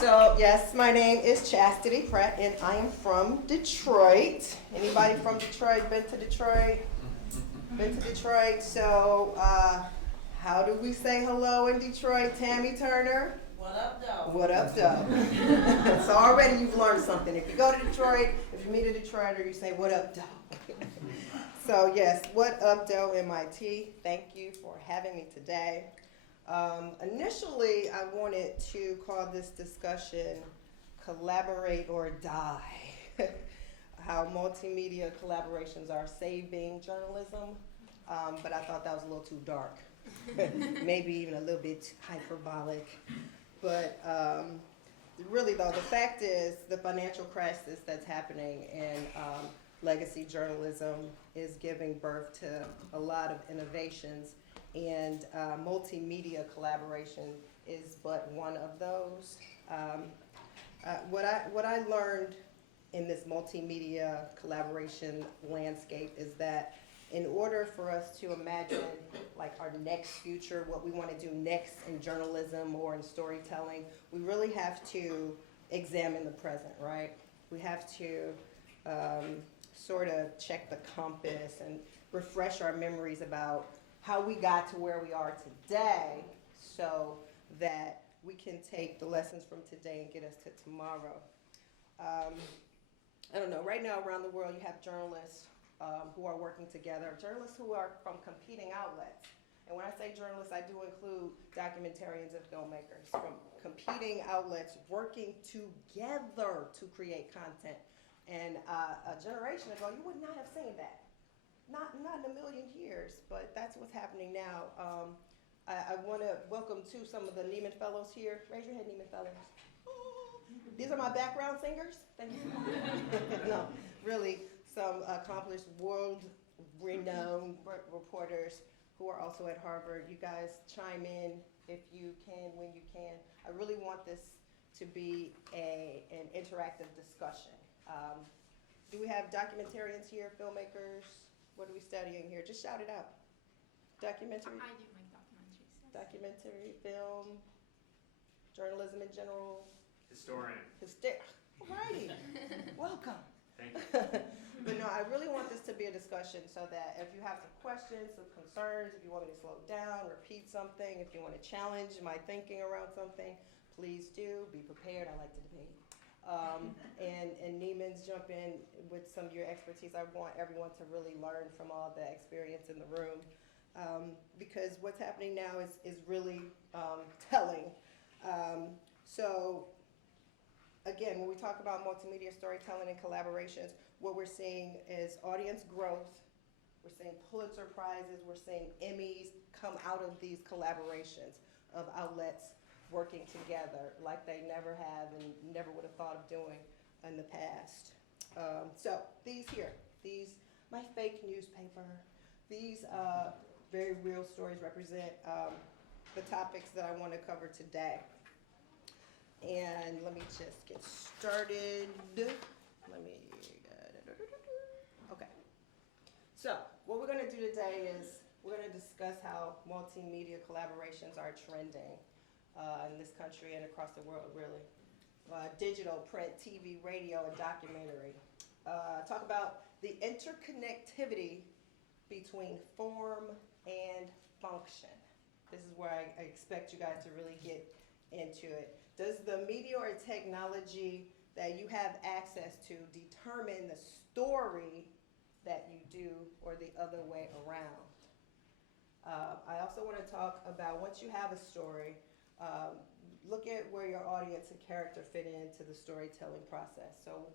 So, yes, my name is Chastity Pratt, and I am from Detroit. Anybody from Detroit been to Detroit? Been to Detroit. So, how do we say hello in Detroit, Tammy Turner? What up, though? What up, though? So already you've learned something. If you go to Detroit, if you meet a Detroiter, you say, what up, though? So, yes, what up, though, MIT. Thank you for having me today. Initially, I wanted to call this discussion Collaborate or Die. How multimedia collaborations are saving journalism, but I thought that was a little too dark. Maybe even a little bit hyperbolic. But really, though, the fact is the financial crisis that's happening in legacy journalism is giving birth to a lot of innovations. And multimedia collaboration is but one of those. What I learned in this multimedia collaboration landscape is that in order for us to imagine like our next future, what we want to do next in journalism or in storytelling, we really have to examine the present, right? We have to sort of check the compass and refresh our memories about how we got to where we are today so that we can take the lessons from today and get us to tomorrow. I don't know, right now around the world you have journalists who are working together, journalists who are from competing outlets. And when I say journalists, I do include documentarians and filmmakers from competing outlets working together to create content. And a generation ago, you would not have seen that. Not in a million years, but that's what's happening now. I want to welcome to some of the Neiman Fellows here. Raise your head, Neiman Fellows. These are my background singers. Thank you. No, really, some accomplished, world-renowned reporters who are also at Harvard. You guys chime in if you can, when you can. I really want this to be an interactive discussion. Do we have documentarians here, filmmakers? What are we studying here? Just shout it out. Documentary? I do make documentaries. Yes. Documentary, film, journalism in general. Historian. Alrighty. Welcome. Thank you. But no, I really want this to be a discussion so that if you have some questions, some concerns, if you want me to slow down, repeat something, if you want to challenge my thinking around something, please do. Be prepared. I like to debate. And Neiman's jump in with some of your expertise. I want everyone to really learn from all the experience in the room because what's happening now is really telling. So again, when we talk about multimedia storytelling and collaborations, what we're seeing is audience growth. We're seeing Pulitzer Prizes. We're seeing Emmys come out of these collaborations of outlets working together like they never have and never would have thought of doing in the past. So these here, my fake newspaper, these very real stories represent the topics that I want to cover today. And let me just get started. Okay. So what we're going to do today is we're going to discuss how multimedia collaborations are trending in this country and across the world, really. Digital, print, TV, radio, and documentary. Talk about the interconnectivity between form and function. This is where I expect you guys to really get into it. Does the media or technology that you have access to determine the story that you do or the other way around? I also want to talk about once you have a story, look at where your audience and character fit into the storytelling process. So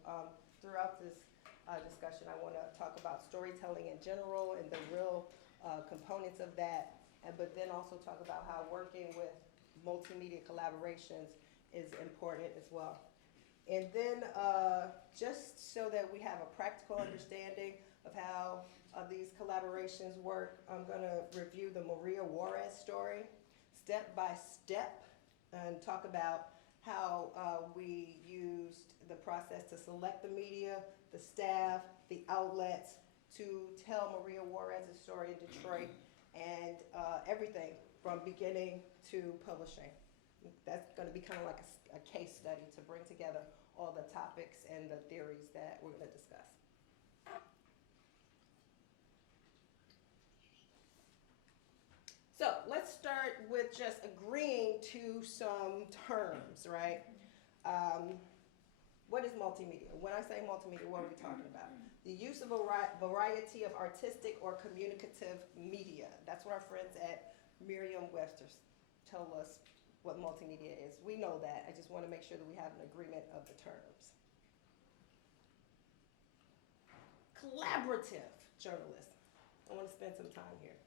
throughout this discussion, I want to talk about storytelling in general and the real components of that, but then also talk about how working with multimedia collaborations is important as well. And then just so that we have a practical understanding of how these collaborations work, I'm going to review the Maria Juarez story step by step and talk about how we used the process to select the media, the staff, the outlets to tell Maria Juarez's story in Detroit and everything from beginning to publishing. That's going to be kind of like a case study to bring together all the topics and the theories that we're going to discuss. So let's start with just agreeing to some terms, right? What is multimedia? When I say multimedia, what are we talking about? The use of a variety of artistic or communicative media. That's what our friends at Merriam-Webster tell us what multimedia is. We know that. I just want to make sure that we have an agreement of the terms. Collaborative journalism. I want to spend some time here.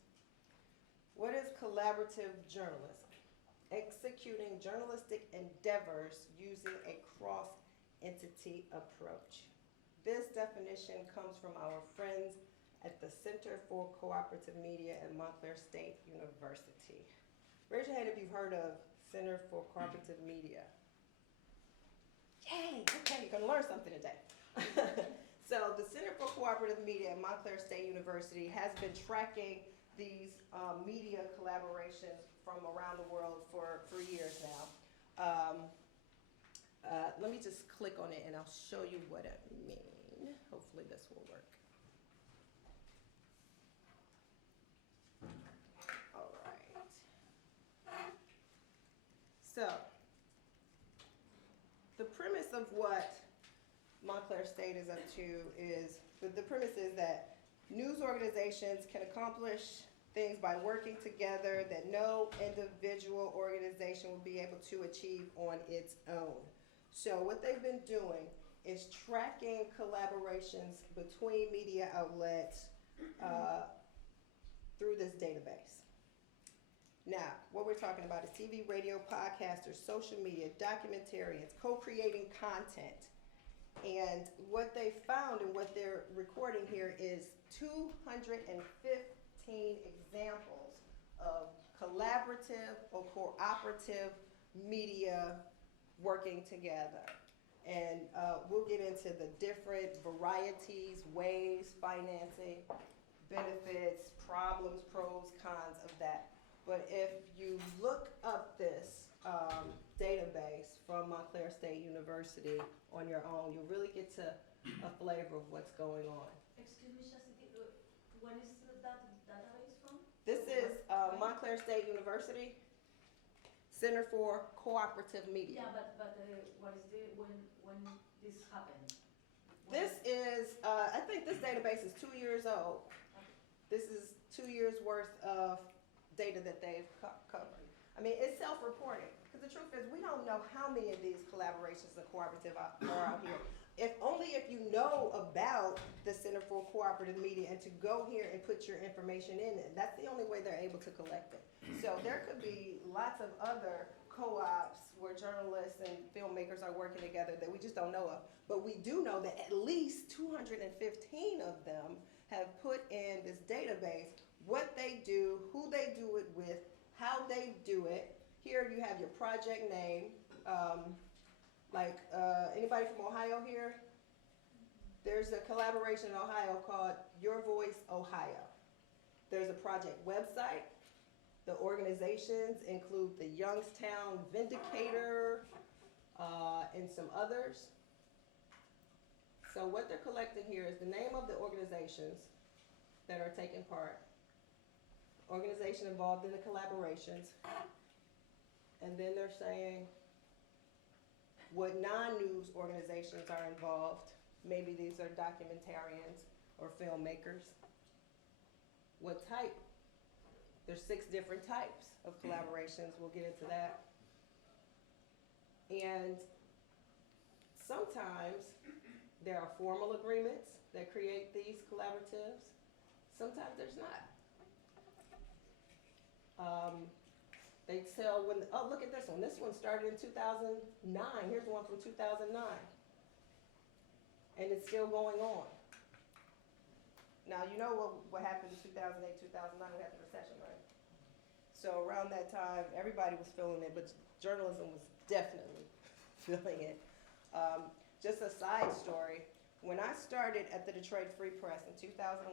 What is collaborative journalism? Executing journalistic endeavors using a cross-entity approach. This definition comes from our friends at the Center for Cooperative Media at Montclair State University. Raise your hand if you've heard of Center for Cooperative Media. Yay, okay, you're gonna learn something today. So the Center for Cooperative Media at Montclair State University has been tracking these media collaborations from around the world for years now. Let me just click on it and I'll show you what I mean. Hopefully this will work. All right. So, the premise of what Montclair State is up to is, the premise is that news organizations can accomplish things by working together that no individual organization will be able to achieve on its own. So what they've been doing is tracking collaborations between media outlets through this database. Now, what we're talking about is TV, radio, podcasters, social media, documentarians, co-creating content. And what they found and what they're recording here is 215 examples of collaborative or cooperative media working together. And we'll get into the different varieties, ways, financing, benefits, problems, pros, cons of that. But if you look up this database from Montclair State University on your own, you'll really get to a flavor of what's going on. Excuse me, Chastity, when is that database from? This is Montclair State University Center for Cooperative Media. Yeah, but what is when this happened? This is, I think this database is 2 years old. Okay. This is 2 years worth of data that they've covered. I mean, it's self-reporting, because the truth is we don't know how many of these collaborations and cooperative are out here. Only if you know about the Center for Cooperative Media and to go here and put your information in it. That's the only way they're able to collect it. So there could be lots of other co-ops where journalists and filmmakers are working together that we just don't know of. But we do know that at least 215 of them have put in this database what they do, who they do it with, how they do it. Here you have your project name. Anybody from Ohio here? There's a collaboration in Ohio called Your Voice Ohio. There's a project website. The organizations include the Youngstown Vindicator and some others. So what they're collecting here is the name of the organizations that are taking part, organization involved in the collaborations, and then they're saying what non-news organizations are involved. Maybe these are documentarians or filmmakers. What type? There's 6 different types of collaborations. We'll get into that. And sometimes there are formal agreements that create these collaboratives. Sometimes there's not. They tell when, oh, look at this one. This one started in 2009. Here's one from 2009. And it's still going on. Now, you know what happened in 2008, 2009, we had the recession, right? So around that time, everybody was feeling it, but journalism was definitely feeling it. Just a side story, when I started at the Detroit Free Press in 2001,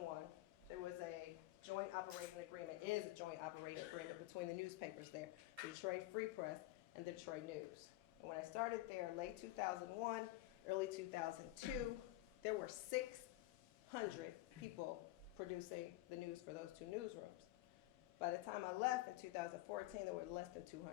there was a joint operating agreement, between the newspapers there, the Detroit Free Press and the Detroit News. And when I started there, late 2001, early 2002, there were 600 people producing the news for those two newsrooms. By the time I left in 2014, there were less than 200.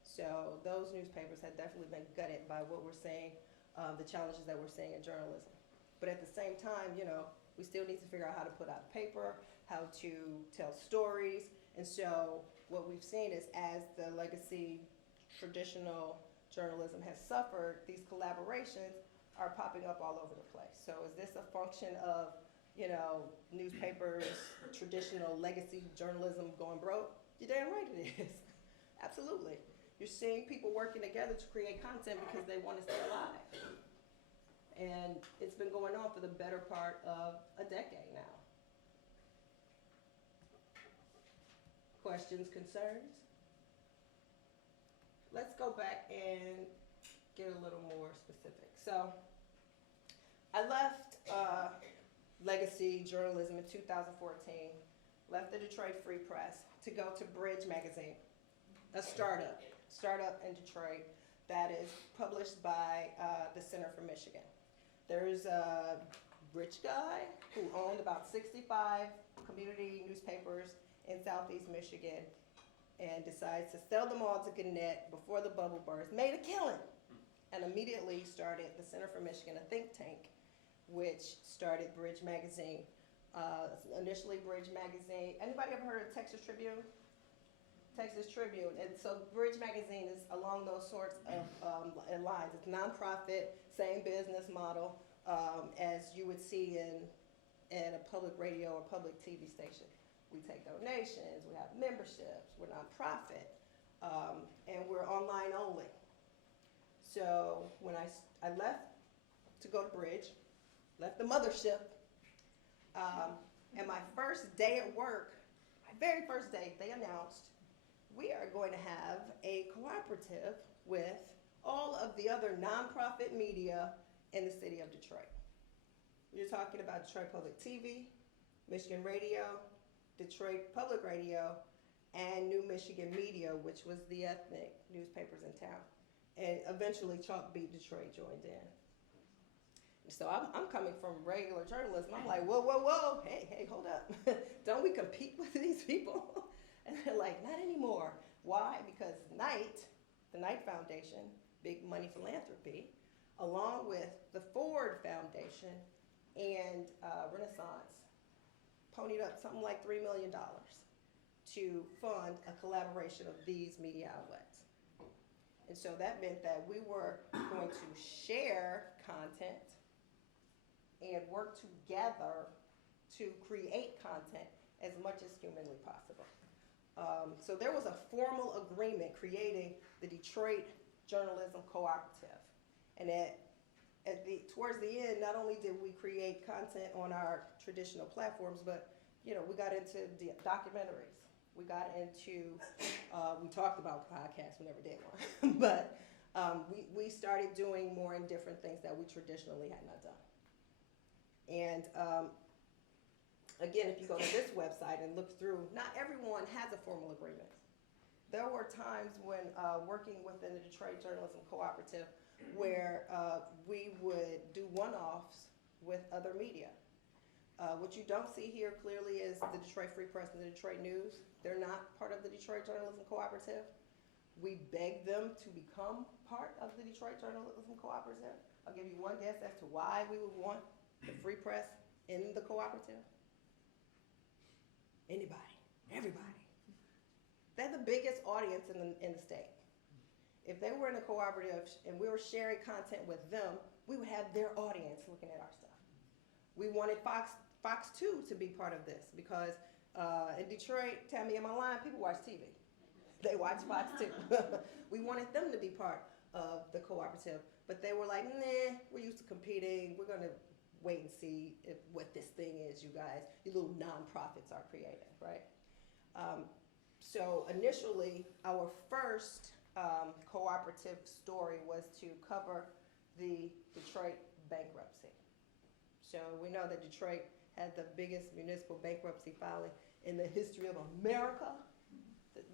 So those newspapers had definitely been gutted by what we're seeing, the challenges that we're seeing in journalism. But at the same time, you know, we still need to figure out how to put out paper, how to tell stories. And so what we've seen is as the legacy traditional journalism has suffered, these collaborations are popping up all over the place. So is this a function of, you know, newspapers, traditional legacy journalism going broke? You're damn right it is. Absolutely. You're seeing people working together to create content because they want to stay alive. And it's been going on for the better part of a decade now. Questions, concerns? Let's go back and get a little more specific. So I left legacy journalism in 2014, left the Detroit Free Press to go to Bridge Magazine, a startup in Detroit that is published by the Center for Michigan. There's a rich guy who owned about 65 community newspapers in Southeast Michigan and decides to sell them all to Gannett before the bubble burst, made a killing, and immediately started the Center for Michigan, a think tank, which started Bridge Magazine. Initially Bridge Magazine, anybody ever heard of Texas Tribune? Texas Tribune, and so Bridge Magazine is along those sorts of lines. It's nonprofit, same business model as you would see in a public radio or public TV station. We take donations, we have memberships, we're nonprofit, and we're online only. So when I left to go to Bridge, left the mothership, and my first day at work, my very first day, they announced we are going to have a cooperative with all of the other nonprofit media in the city of Detroit. You're talking about Detroit Public TV, Michigan Radio, Detroit Public Radio, and New Michigan Media, which was the ethnic newspapers in town. And eventually Chalk Beat Detroit joined in. So I'm coming from regular journalism. I'm like, whoa, whoa, whoa, hey, hold up. Don't we compete with these people? And they're like, not anymore. Why? Because the Knight Foundation, big money philanthropy, along with the Ford Foundation and Renaissance, ponied up something like $3 million to fund a collaboration of these media outlets. And so that meant that we were going to share content and work together to create content as much as humanly possible. So there was a formal agreement creating the Detroit Journalism Cooperative. And towards the end, not only did we create content on our traditional platforms, but we got into documentaries. We got into, we talked about podcasts, we never did one, but we started doing more and different things that we traditionally had not done. And again, if you go to this website and look through, not everyone has a formal agreement. There were times when working within the Detroit Journalism Cooperative where we would do one-offs with other media. What you don't see here clearly is the Detroit Free Press and the Detroit News. They're not part of the Detroit Journalism Cooperative. We begged them to become part of the Detroit Journalism Cooperative. I'll give you one guess as to why we would want the Free Press in the cooperative. Anybody, everybody. They're the biggest audience in the state. If they were in a cooperative and we were sharing content with them, we would have their audience looking at our stuff. We wanted Fox 2 to be part of this because in Detroit, Tammy, am I lying? People watch TV. They watch Fox 2. We wanted them to be part of the cooperative, but they were like, nah, we're used to competing. We're gonna wait and see what this thing is, you guys. You little nonprofits are creating, right? So initially, our first cooperative story was to cover the Detroit bankruptcy. So we know that Detroit had the biggest municipal bankruptcy filing in the history of America.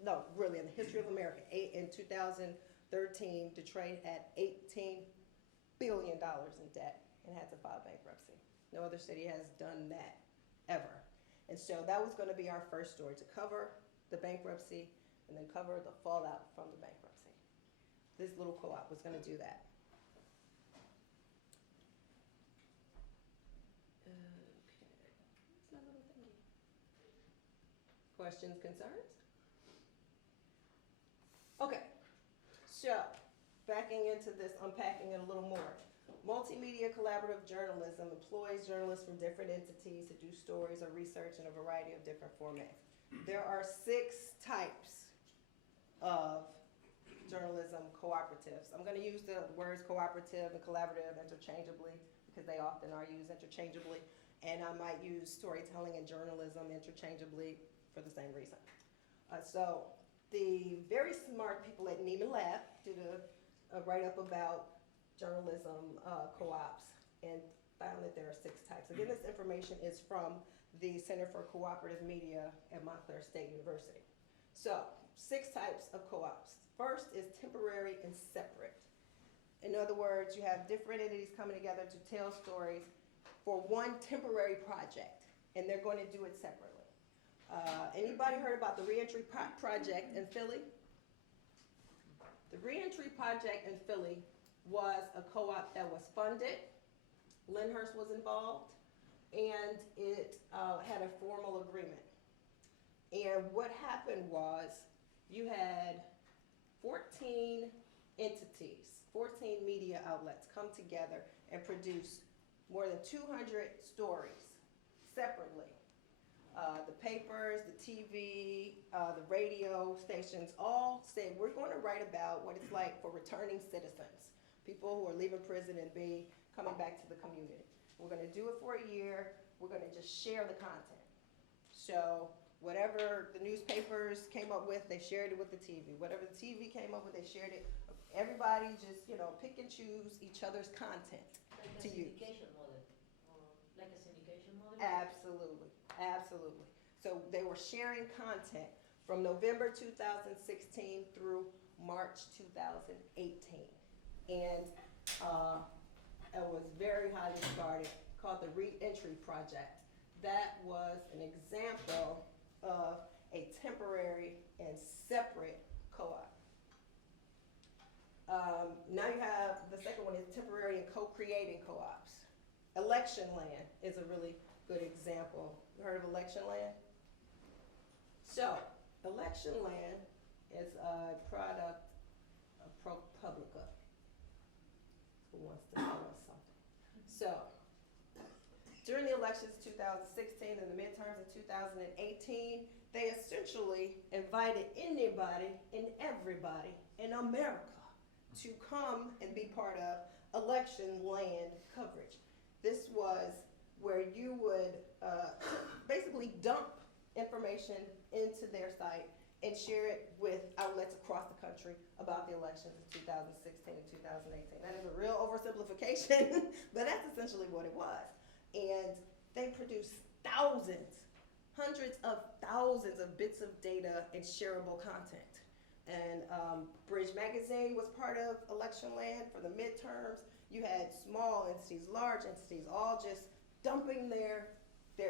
no, really, in the history of America. In 2013, Detroit had $18 billion in debt and had to file bankruptcy. No other city has done that ever. And so that was going to be our first story, to cover the bankruptcy and then cover the fallout from the bankruptcy. This little co-op was going to do that. Okay. What's my little thingy? Questions, concerns? Okay. So, backing into this, unpacking it a little more. Multimedia collaborative journalism employs journalists from different entities to do stories or research in a variety of different formats. There are 6 types of journalism cooperatives. I'm going to use the words cooperative and collaborative interchangeably because they often are used interchangeably, and I might use storytelling and journalism interchangeably for the same reason. So the very smart people at Neiman Lab did a write-up about journalism co-ops and found that there are 6 types. Again, this information is from the Center for Cooperative Media at Montclair State University. So, 6 types of co-ops. First is temporary and separate. In other words, you have different entities coming together to tell stories for one temporary project, and they're going to do it separately. Anybody heard about the Reentry Project in Philly? The Reentry Project in Philly was a co-op that was funded. Lyndhurst was involved, and it had a formal agreement. And what happened was you had 14 entities, 14 media outlets come together and produce more than 200 stories separately. The papers, the TV, the radio stations all say, we're going to write about what it's like for returning citizens, people who are leaving prison and coming back to the community. We're going to do it for a year. We're going to just share the content. So whatever the newspapers came up with, they shared it with the TV. Whatever the TV came up with, they shared it. Everybody just, pick and choose each other's content to use. Syndication model, like a syndication model? Absolutely, absolutely. So they were sharing content from November 2016 through March 2018. And it was very highly regarded, called the Reentry Project. That was an example of a temporary and separate co-op. Now you have, the second one is temporary and co-creating co-ops. Election Land is a really good example. You heard of Election Land? So, Election Land is a product of ProPublica. Who wants to tell us something? So, during the elections of 2016 and the midterms of 2018, they essentially invited anybody and everybody in America to come and be part of election land coverage. This was where you would basically dump information into their site and share it with outlets across the country about the elections of 2016 and 2018. That is a real oversimplification, but that's essentially what it was. And they produced thousands, hundreds of thousands of bits of data and shareable content. And Bridge Magazine was part of Election Land for the midterms. You had small entities, large entities, all just dumping their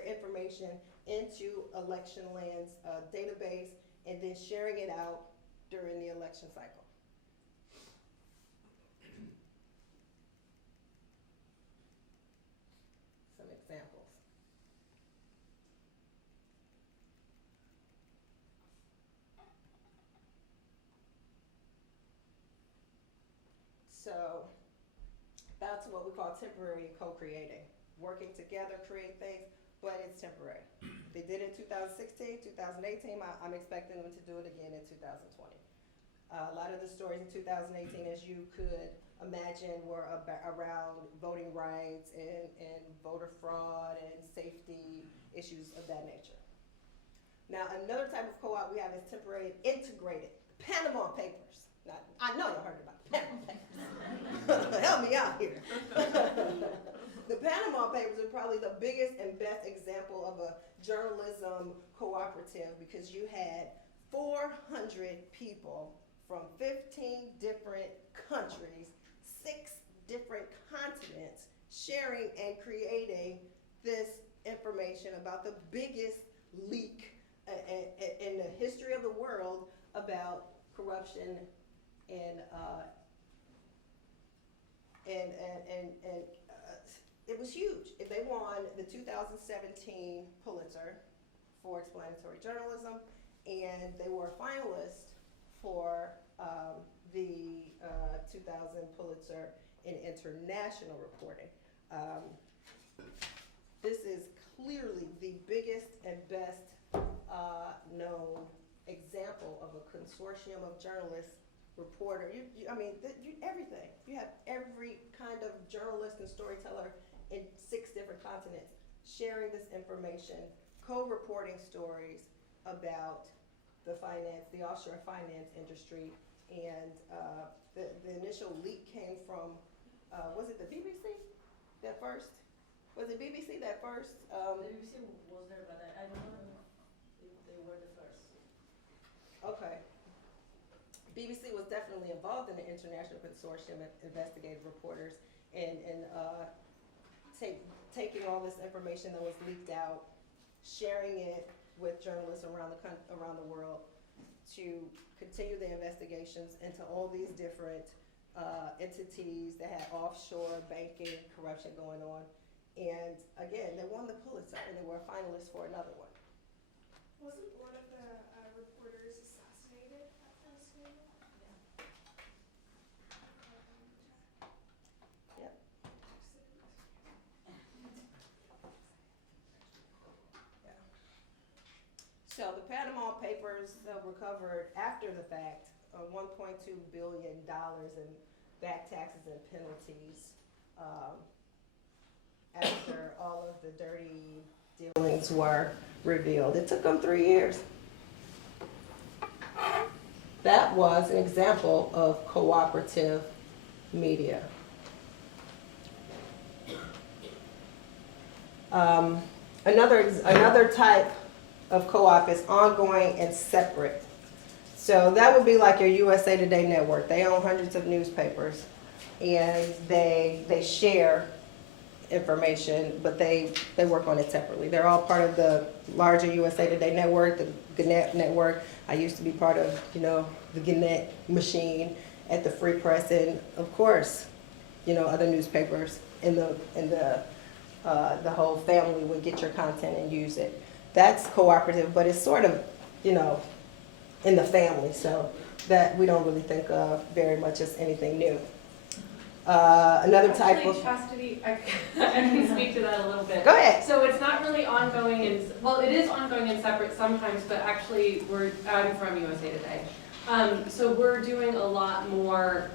information into Election Land's database and then sharing it out during the election cycle. Some examples. So that's what we call temporary and co-creating. Working together, create things, but it's temporary. They did it in 2016, 2018. I'm expecting them to do it again in 2020. A lot of the stories in 2018, as you could imagine, were around voting rights and voter fraud and safety issues of that nature. Now, another type of co-op we have is temporary and integrated. Panama Papers. Now, I know you heard about the Panama Papers. Help me out here. The Panama Papers are probably the biggest and best example of a journalism cooperative because you had 400 people from 15 different countries, 6 different continents, sharing and creating this information about the biggest leak in the history of the world about corruption and it was huge. They won the 2017 Pulitzer for explanatory journalism, and they were a finalist for the 2000 Pulitzer in international reporting. This is clearly the biggest and best known example of a consortium of journalists, reporter. Everything. You have every kind of journalist and storyteller in 6 different continents sharing this information, co-reporting stories about the offshore finance industry, and the initial leak came from, was it the BBC that first? Was it BBC that first? The BBC was there, but I don't know if they were the first. Okay. BBC was definitely involved in the international consortium of investigative reporters and taking all this information that was leaked out, sharing it with journalists around the world to continue the investigations into all these different entities that had offshore banking corruption going on. And again, they won the Pulitzer and they were a finalist for another one. Wasn't one of the reporters assassinated at the scandal? Yep. Yeah. So the Panama Papers recovered after the fact $1.2 billion in back taxes and penalties after all of the dirty dealings were revealed. It took them 3 years. That was an example of cooperative media. Another type of co-op is ongoing and separate. So that would be like your USA Today network. They own hundreds of newspapers and they share information, but they work on it separately. They're all part of the larger USA Today network, the Gannett network. I used to be part of, the Gannett machine at the Free Press, and of course, other newspapers in the whole family would get your content and use it. That's cooperative, but it's sort of, in the family, so that we don't really think of very much as anything new. Another type of... Chastity, I can speak to that a little bit. Go ahead. So it's not really ongoing, it is ongoing and separate sometimes, but actually I'm from USA Today. So we're doing a lot more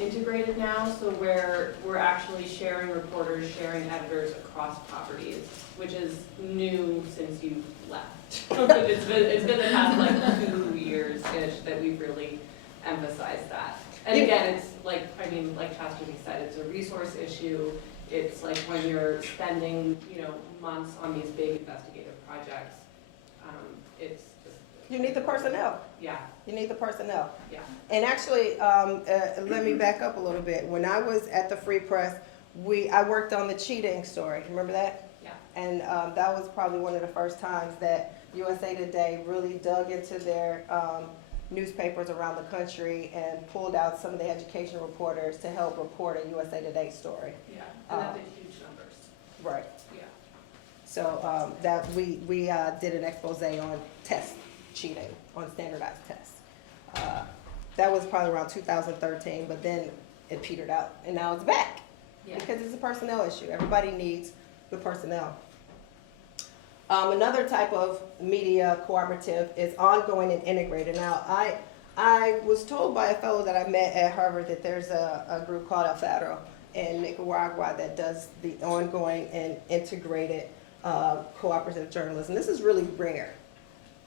integrated now, so where we're actually sharing reporters, sharing editors across properties, which is new since you left. it's been the past 2 years-ish that we've really emphasized that. And again, it's like Chastity said, it's a resource issue. It's like when you're spending, months on these big investigative projects, it's just... You need the personnel. Yeah. You need the personnel. Yeah. And actually, let me back up a little bit. When I was at the Free Press, I worked on the cheating story. Remember that? Yeah. And that was probably one of the first times that USA Today really dug into their newspapers around the country and pulled out some of the education reporters to help report a USA Today story. Yeah, and that did huge numbers. Right. Yeah. So that we did an expose on test cheating, on standardized tests. That was probably around 2013, but then it petered out, and now it's back. Yeah. Because it's a personnel issue. Everybody needs the personnel. Another type of media cooperative is ongoing and integrated. Now, I was told by a fellow that I met at Harvard that there's a group called El Faro in Nicaragua that does the ongoing and integrated cooperative journalism. This is really rare.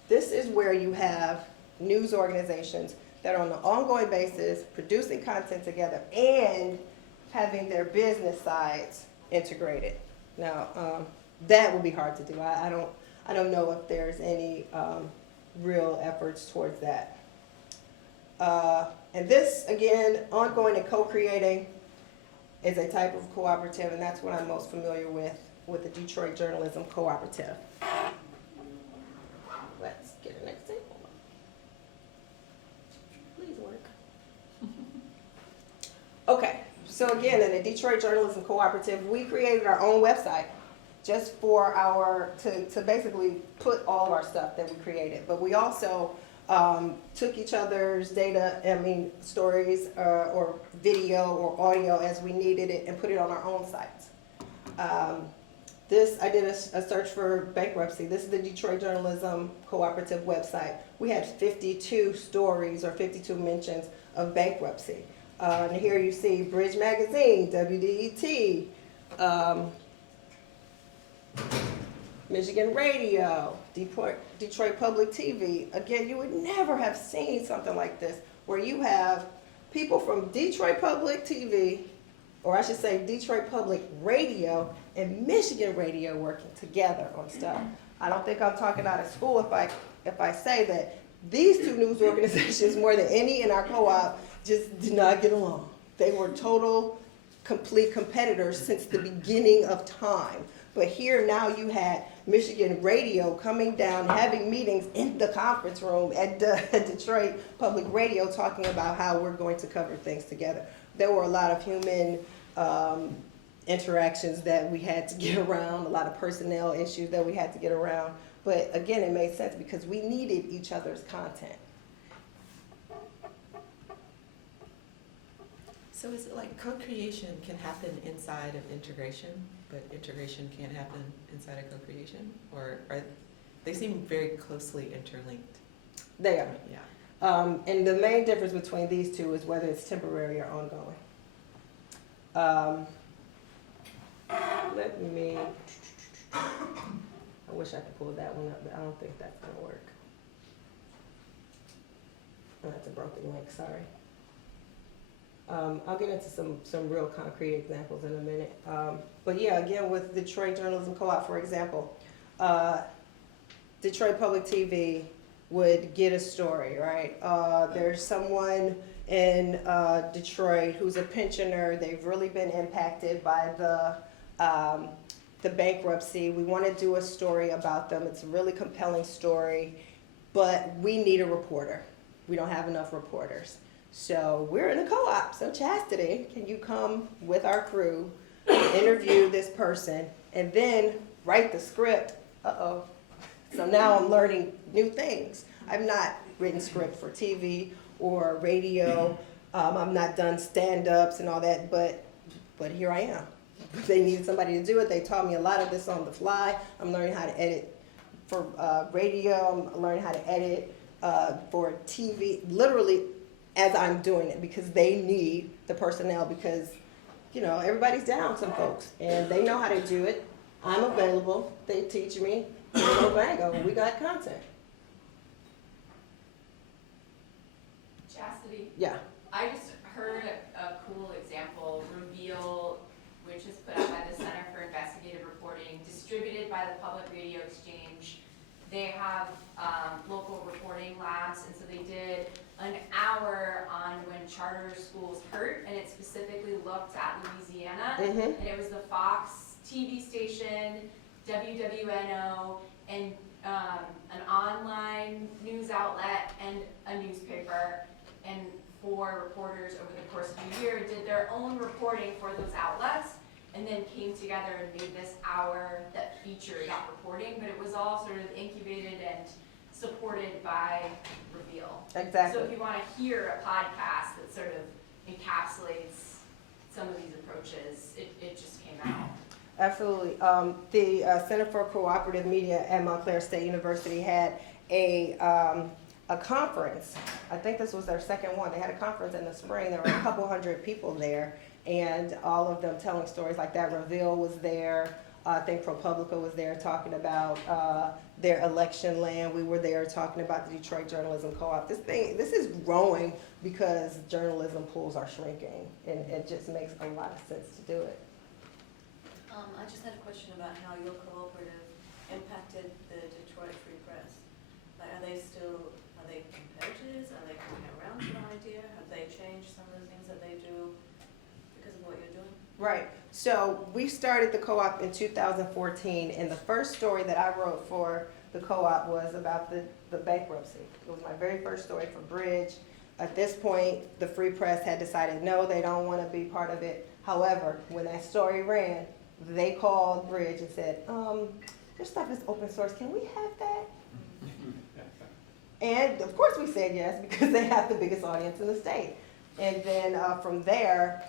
This is where you have news organizations that are on an ongoing basis producing content together and having their business sides integrated. Now, that would be hard to do. I don't know if there's any real efforts towards that. And this, again, ongoing and co-creating is a type of cooperative, and that's what I'm most familiar with the Detroit Journalism Cooperative. Let's get an example. Please work. Okay, so again, in the Detroit Journalism Cooperative, we created our own website just for to basically put all of our stuff that we created. But we also took each other's data, stories or video or audio as we needed it and put it on our own sites. I did a search for bankruptcy. This is the Detroit Journalism Cooperative website. We had 52 stories or 52 mentions of bankruptcy. And here you see Bridge Magazine, WDET, Michigan Radio, Detroit Public TV. Again, you would never have seen something like this, where you have people from Detroit Public TV, or I should say Detroit Public Radio and Michigan Radio working together on stuff. I don't think I'm talking out of school if I say that these two news organizations, more than any in our co-op, just did not get along. They were total, complete competitors since the beginning of time. But here now you had Michigan Radio coming down, having meetings in the conference room at Detroit Public Radio, talking about how we're going to cover things together. There were a lot of human interactions that we had to get around, a lot of personnel issues that we had to get around. But again, it made sense because we needed each other's content. So is it like co-creation can happen inside of integration, but integration can't happen inside of co-creation? Or they seem very closely interlinked? They are. Yeah. And the main difference between these two is whether it's temporary or ongoing. I wish I could pull that one up, but I don't think that's gonna work. Oh, that's a broken link, sorry. I'll get into some real concrete examples in a minute. But yeah, again, with Detroit Journalism Co-op, for example, Detroit Public TV would get a story, right? There's someone in Detroit who's a pensioner. They've really been impacted by the bankruptcy. We want to do a story about them. It's a really compelling story, but we need a reporter. We don't have enough reporters. So we're in a co-op. So Chastity, can you come with our crew, interview this person, and then write the script? Uh-oh. So now I'm learning new things. I've not written script for TV or radio. I've not done stand-ups and all that, but here I am. They needed somebody to do it. They taught me a lot of this on the fly. I'm learning how to edit for radio. I'm learning how to edit for TV, literally as I'm doing it, because they need the personnel, because, you know, everybody's down, some folks, and they know how to do it. I'm available. They teach me. No bango. We got content. Chastity, Yeah. I just heard a cool example, Reveal, which is put out by the Center for Investigative Reporting, distributed by the Public Radio Exchange. They have local reporting labs, and so they did an hour on when charter schools hurt, and it specifically looked at Louisiana, Mm-hmm. and it was the Fox TV station, WWNO, and an online news outlet and a newspaper, and 4 reporters over the course of a year did their own reporting for those outlets, and then came together and made this hour that featured that reporting, but it was all sort of incubated and supported by Reveal. Exactly. So if you want to hear a podcast that sort of encapsulates some of these approaches, it just came out. Absolutely. The Center for Cooperative Media at Montclair State University had a conference. I think this was their second one. They had a conference in the spring. There were a couple hundred people there, and all of them telling stories like that. Reveal was there. I think ProPublica was there talking about their election land. We were there talking about the Detroit Journalism Co-op. This is growing because journalism pools are shrinking, and it just makes a lot of sense to do it. I just had a question about how your cooperative impacted the Detroit Free Press. Like, are they competitors? Are they coming around to the idea? Have they changed some of the things that they do because of what you're doing? Right. So we started the co-op in 2014, and the first story that I wrote for the co-op was about the bankruptcy. It was my very first story for Bridge. At this point, the Free Press had decided, no, they don't want to be part of it. However, when that story ran, they called Bridge and said, this stuff is open source. Can we have that? And of course we said yes, because they have the biggest audience in the state. And then from there,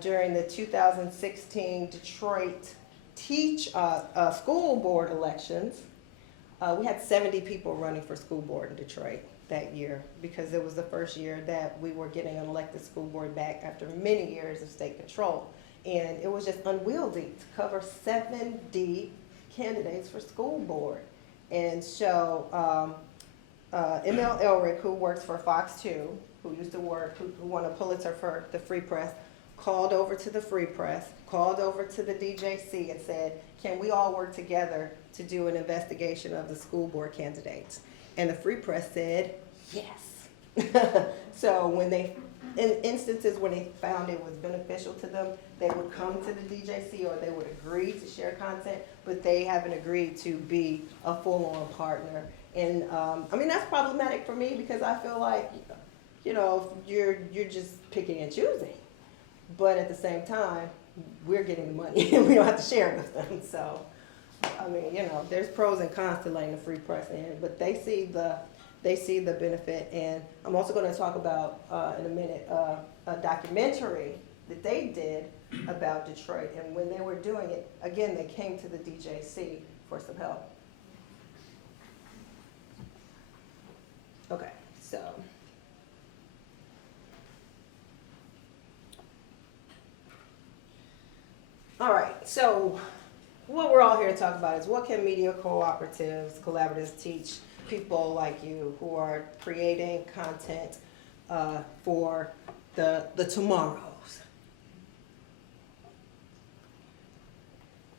during the 2016 Detroit school board elections, we had 70 people running for school board in Detroit that year, because it was the first year that we were getting an elected school board back after many years of state control. And it was just unwieldy to cover 70 candidates for school board. And so M.L. Elric, who works for Fox 2, who used to work, who won a Pulitzer for the Free Press, called over to the Free Press, called over to the DJC and said, can we all work together to do an investigation of the school board candidates? And the Free Press said, yes. So when they, in instances when they found it was beneficial to them, they would come to the DJC or they would agree to share content, but they haven't agreed to be a full-on partner. And I mean, that's problematic for me, because I feel like, you know, you're just picking and choosing. But at the same time, we're getting the money and we don't have to share it with them. So, I mean, you know, there's pros and cons to letting the Free Press in, but they see the benefit. And I'm also going to talk about in a minute a documentary that they did about Detroit. And when they were doing it, again, they came to the DJC for some help. Okay, so. All right, so what we're all here to talk about is what can media cooperatives, collaboratives teach people like you who are creating content for the tomorrows.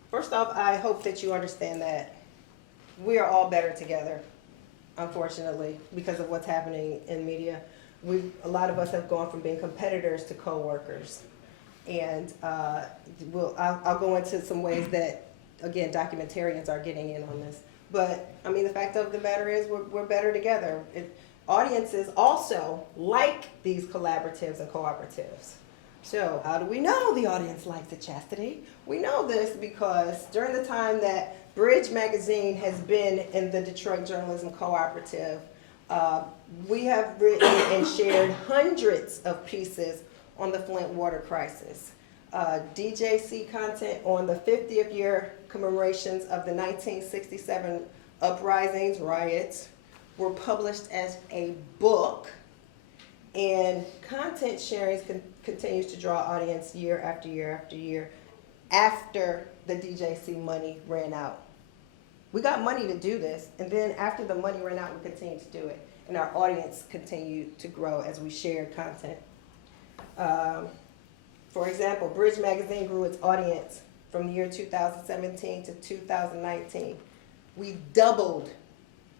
First off, I hope that you understand that we are all better together, unfortunately, because of what's happening in media. A lot of us have gone from being competitors to co-workers. And I'll go into some ways that, again, documentarians are getting in on this. But, I mean, the fact of the matter is we're better together. Audiences also like these collaboratives and cooperatives. So how do we know the audience likes it, Chastity? We know this because during the time that Bridge magazine has been in the Detroit Journalism Cooperative, we have written and shared hundreds of pieces on the Flint water crisis. DJC content on the 50th year commemorations of the 1967 uprisings, riots, were published as a book, and content sharing continues to draw audience year after year after year after the DJC money ran out. We got money to do this, and then after the money ran out, we continued to do it, and our audience continued to grow as we shared content. For example, Bridge magazine grew its audience from the year 2017 to 2019. We doubled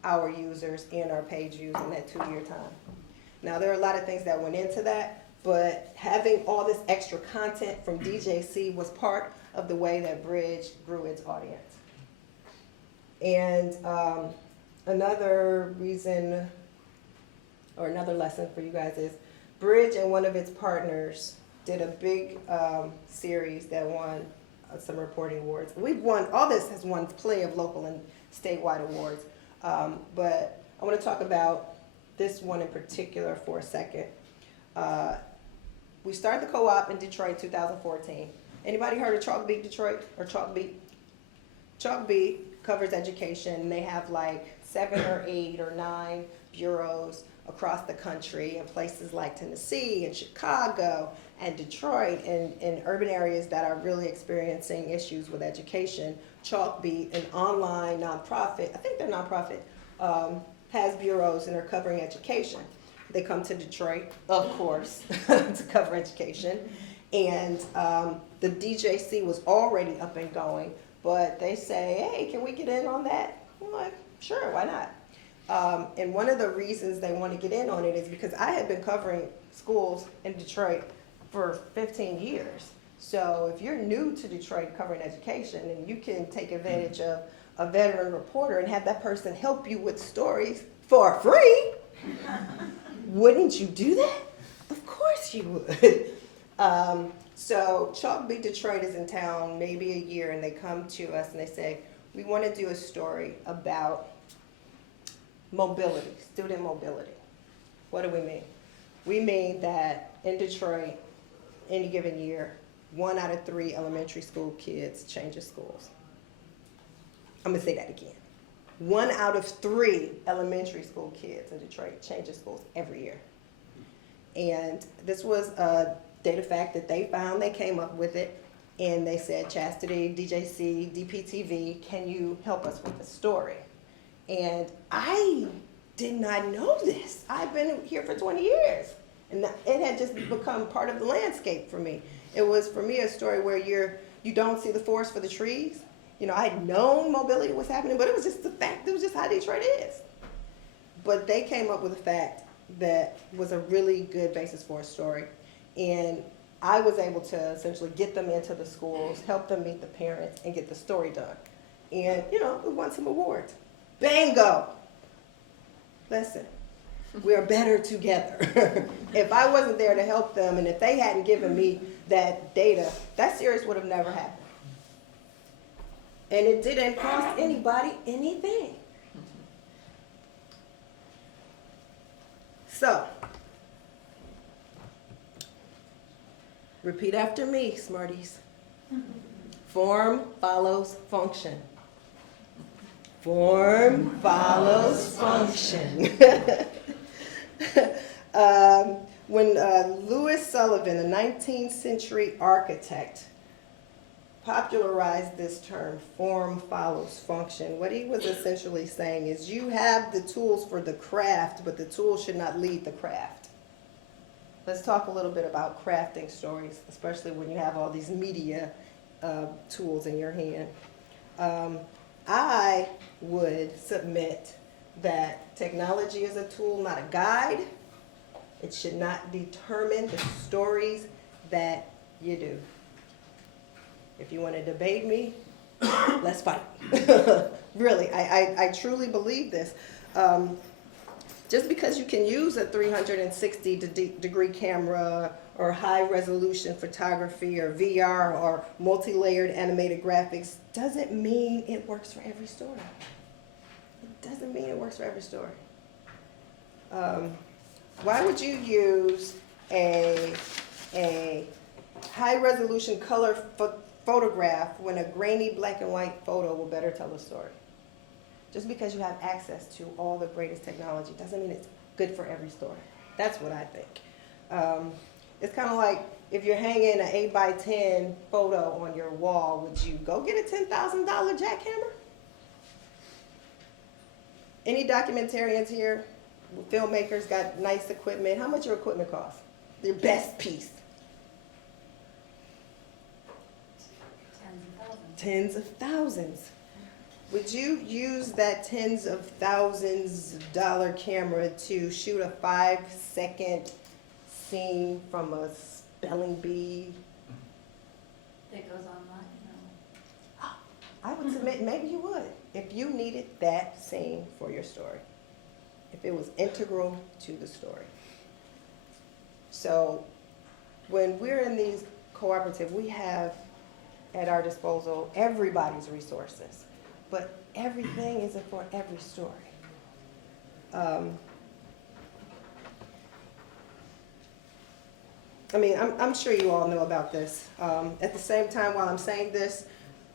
our users and our page views in that 2-year time. Now, there are a lot of things that went into that, but having all this extra content from DJC was part of the way that Bridge grew its audience. And another reason, or another lesson for you guys is, Bridge and one of its partners did a big series that won some reporting awards. We've won, all this has won plenty of local and statewide awards. But I want to talk about this one in particular for a second. We started the co-op in Detroit 2014. Anybody heard of Chalk Beat Detroit or Chalk Beat? Chalk Beat covers education. They have like 7 or 8 or 9 bureaus across the country in places like Tennessee and Chicago and Detroit and in urban areas that are really experiencing issues with education. Chalk Beat, an online nonprofit, I think they're nonprofit, has bureaus and are covering education. They come to Detroit, of course, to cover education. And the DJC was already up and going, but they say, hey, can we get in on that? I'm like, sure, why not? And one of the reasons they want to get in on it is because I had been covering schools in Detroit for 15 years. So if you're new to Detroit covering education and you can take advantage of a veteran reporter and have that person help you with stories for free, wouldn't you do that? Of course you would. So Chalk Beat Detroit is in town maybe a year, and they come to us and they say, we want to do a story about mobility, student mobility. What do we mean? We mean that in Detroit, any given year, 1 out of 3 elementary school kids changes schools. I'm gonna say that again. 1 out of 3 elementary school kids in Detroit changes schools every year. And this was a data fact that they found. They came up with it, and they said, Chastity, DJC, DPTV, can you help us with the story? And I did not know this. I've been here for 20 years, and it had just become part of the landscape for me. It was, for me, a story where you don't see the forest for the trees. You know, I had known mobility was happening, but it was just the fact, it was just how Detroit is. But they came up with a fact that was a really good basis for a story. And I was able to essentially get them into the schools, help them meet the parents, and get the story done. And, you know, we won some awards. Bingo! Listen, we are better together. If I wasn't there to help them, and if they hadn't given me that data, that series would have never happened. And it didn't cost anybody anything. So, repeat after me, Smarties. Form follows function. Form follows function. When Louis Sullivan, a 19th century architect, popularized this term, form follows function, what he was essentially saying is you have the tools for the craft, but the tools should not lead the craft. Let's talk a little bit about crafting stories, especially when you have all these media tools in your hand. I would submit that technology is a tool, not a guide. It should not determine the stories that you do. If you want to debate me, let's fight. Really, I truly believe this. Just because you can use a 360-degree camera or high-resolution photography or VR or multi-layered animated graphics doesn't mean it works for every story. It doesn't mean it works for every story. Why would you use a high-resolution color photograph when a grainy black and white photo will better tell a story? Just because you have access to all the greatest technology doesn't mean it's good for every story. That's what I think. It's kind of like if you're hanging an 8x10 photo on your wall, would you go get a $10,000 jackhammer? Any documentarians here? Filmmakers got nice equipment. How much your equipment cost? Your best piece? Tens of thousands. Would you use that tens of thousands dollar camera to shoot a 5-second scene from a spelling bee? That goes online, no. I would submit maybe you would if you needed that scene for your story, if it was integral to the story. So when we're in these cooperative, we have at our disposal everybody's resources, but everything isn't for every story. I mean, I'm sure you all know about this. At the same time, while I'm saying this,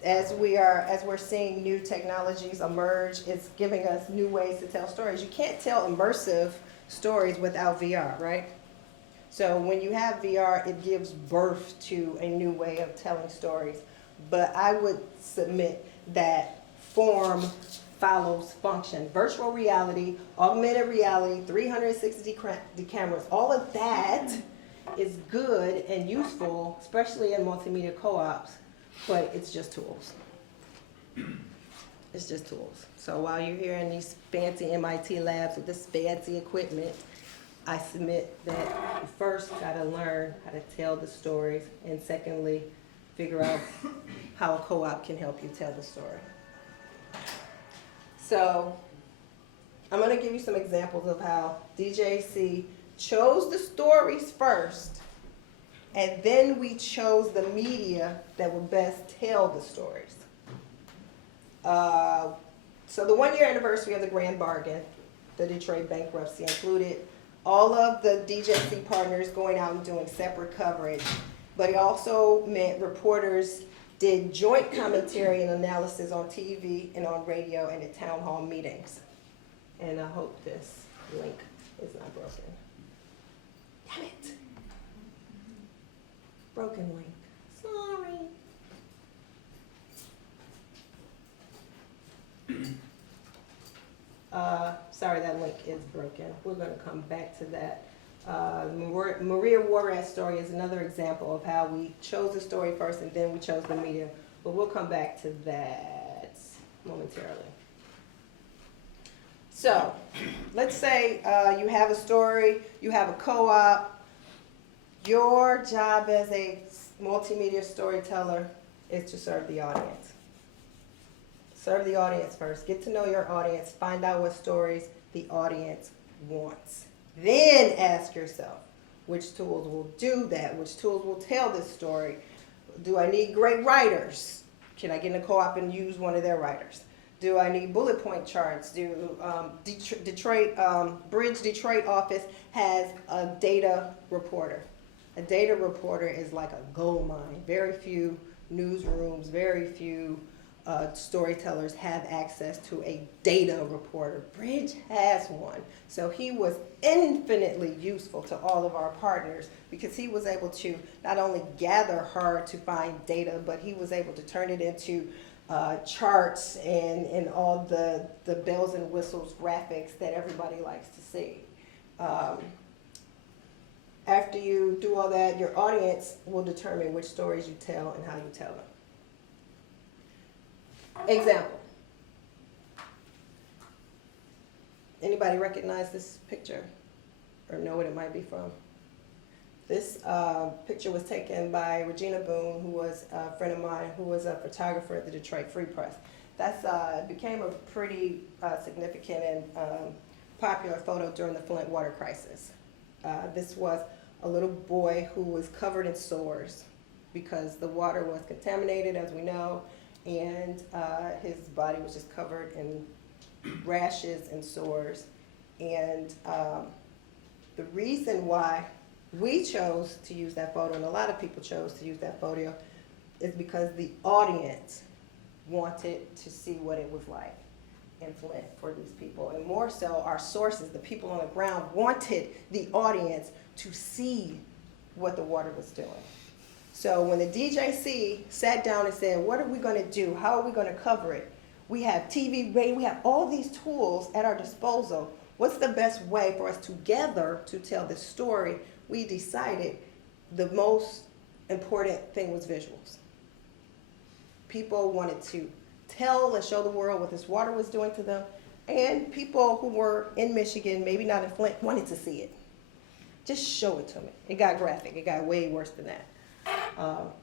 as we're seeing new technologies emerge, it's giving us new ways to tell stories. You can't tell immersive stories without VR, right? So when you have VR, it gives birth to a new way of telling stories. But I would submit that form follows function. Virtual reality, augmented reality, 360 cameras, all of that is good and useful, especially in multimedia co-ops, but it's just tools. It's just tools. So while you're here in these fancy MIT labs with this fancy equipment, I submit that you first gotta learn how to tell the stories, and secondly, figure out how a co-op can help you tell the story. So I'm gonna give you some examples of how DJC chose the stories first, and then we chose the media that would best tell the stories. So the 1-year anniversary of the Grand Bargain, the Detroit bankruptcy, included all of the DJC partners going out and doing separate coverage, but it also meant reporters did joint commentary and analysis on TV and on radio and at town hall meetings. And I hope this link is not broken. Damn it. Broken link. Sorry. Sorry, that link is broken. We're going to come back to that. Maria Warrat's story is another example of how we chose the story first and then we chose the media. But we'll come back to that momentarily. So, let's say you have a story, you have a co-op. Your job as a multimedia storyteller is to serve the audience. Serve the audience first. Get to know your audience. Find out what stories the audience wants. Then ask yourself, which tools will do that? Which tools will tell this story? Do I need great writers? Can I get in a co-op and use one of their writers? Do I need bullet point charts? Do Bridge Detroit office has a data reporter. A data reporter is like a gold mine. Very few newsrooms, very few storytellers have access to a data reporter. Bridge has one. So he was infinitely useful to all of our partners because he was able to not only gather hard to find data, but he was able to turn it into charts and all the bells and whistles graphics that everybody likes to see. After you do all that, your audience will determine which stories you tell and how you tell them. Example. Anybody recognize this picture or know what it might be from? This picture was taken by Regina Boone, who was a friend of mine, who was a photographer at the Detroit Free Press. That's became a pretty significant and popular photo during the Flint water crisis. This was a little boy who was covered in sores because the water was contaminated, as we know, and his body was just covered in rashes and sores. And the reason why we chose to use that photo, and a lot of people chose to use that photo, is because the audience wanted to see what it was like in Flint for these people. And more so, our sources, the people on the ground, wanted the audience to see what the water was doing. So when the DJC sat down and said, what are we going to do? How are we going to cover it? We have TV, radio, we have all these tools at our disposal. What's the best way for us together to tell this story? We decided the most important thing was visuals. People wanted to tell and show the world what this water was doing to them, and people who were in Michigan, maybe not in Flint, wanted to see it. Just show it to me. It got graphic. It got way worse than that.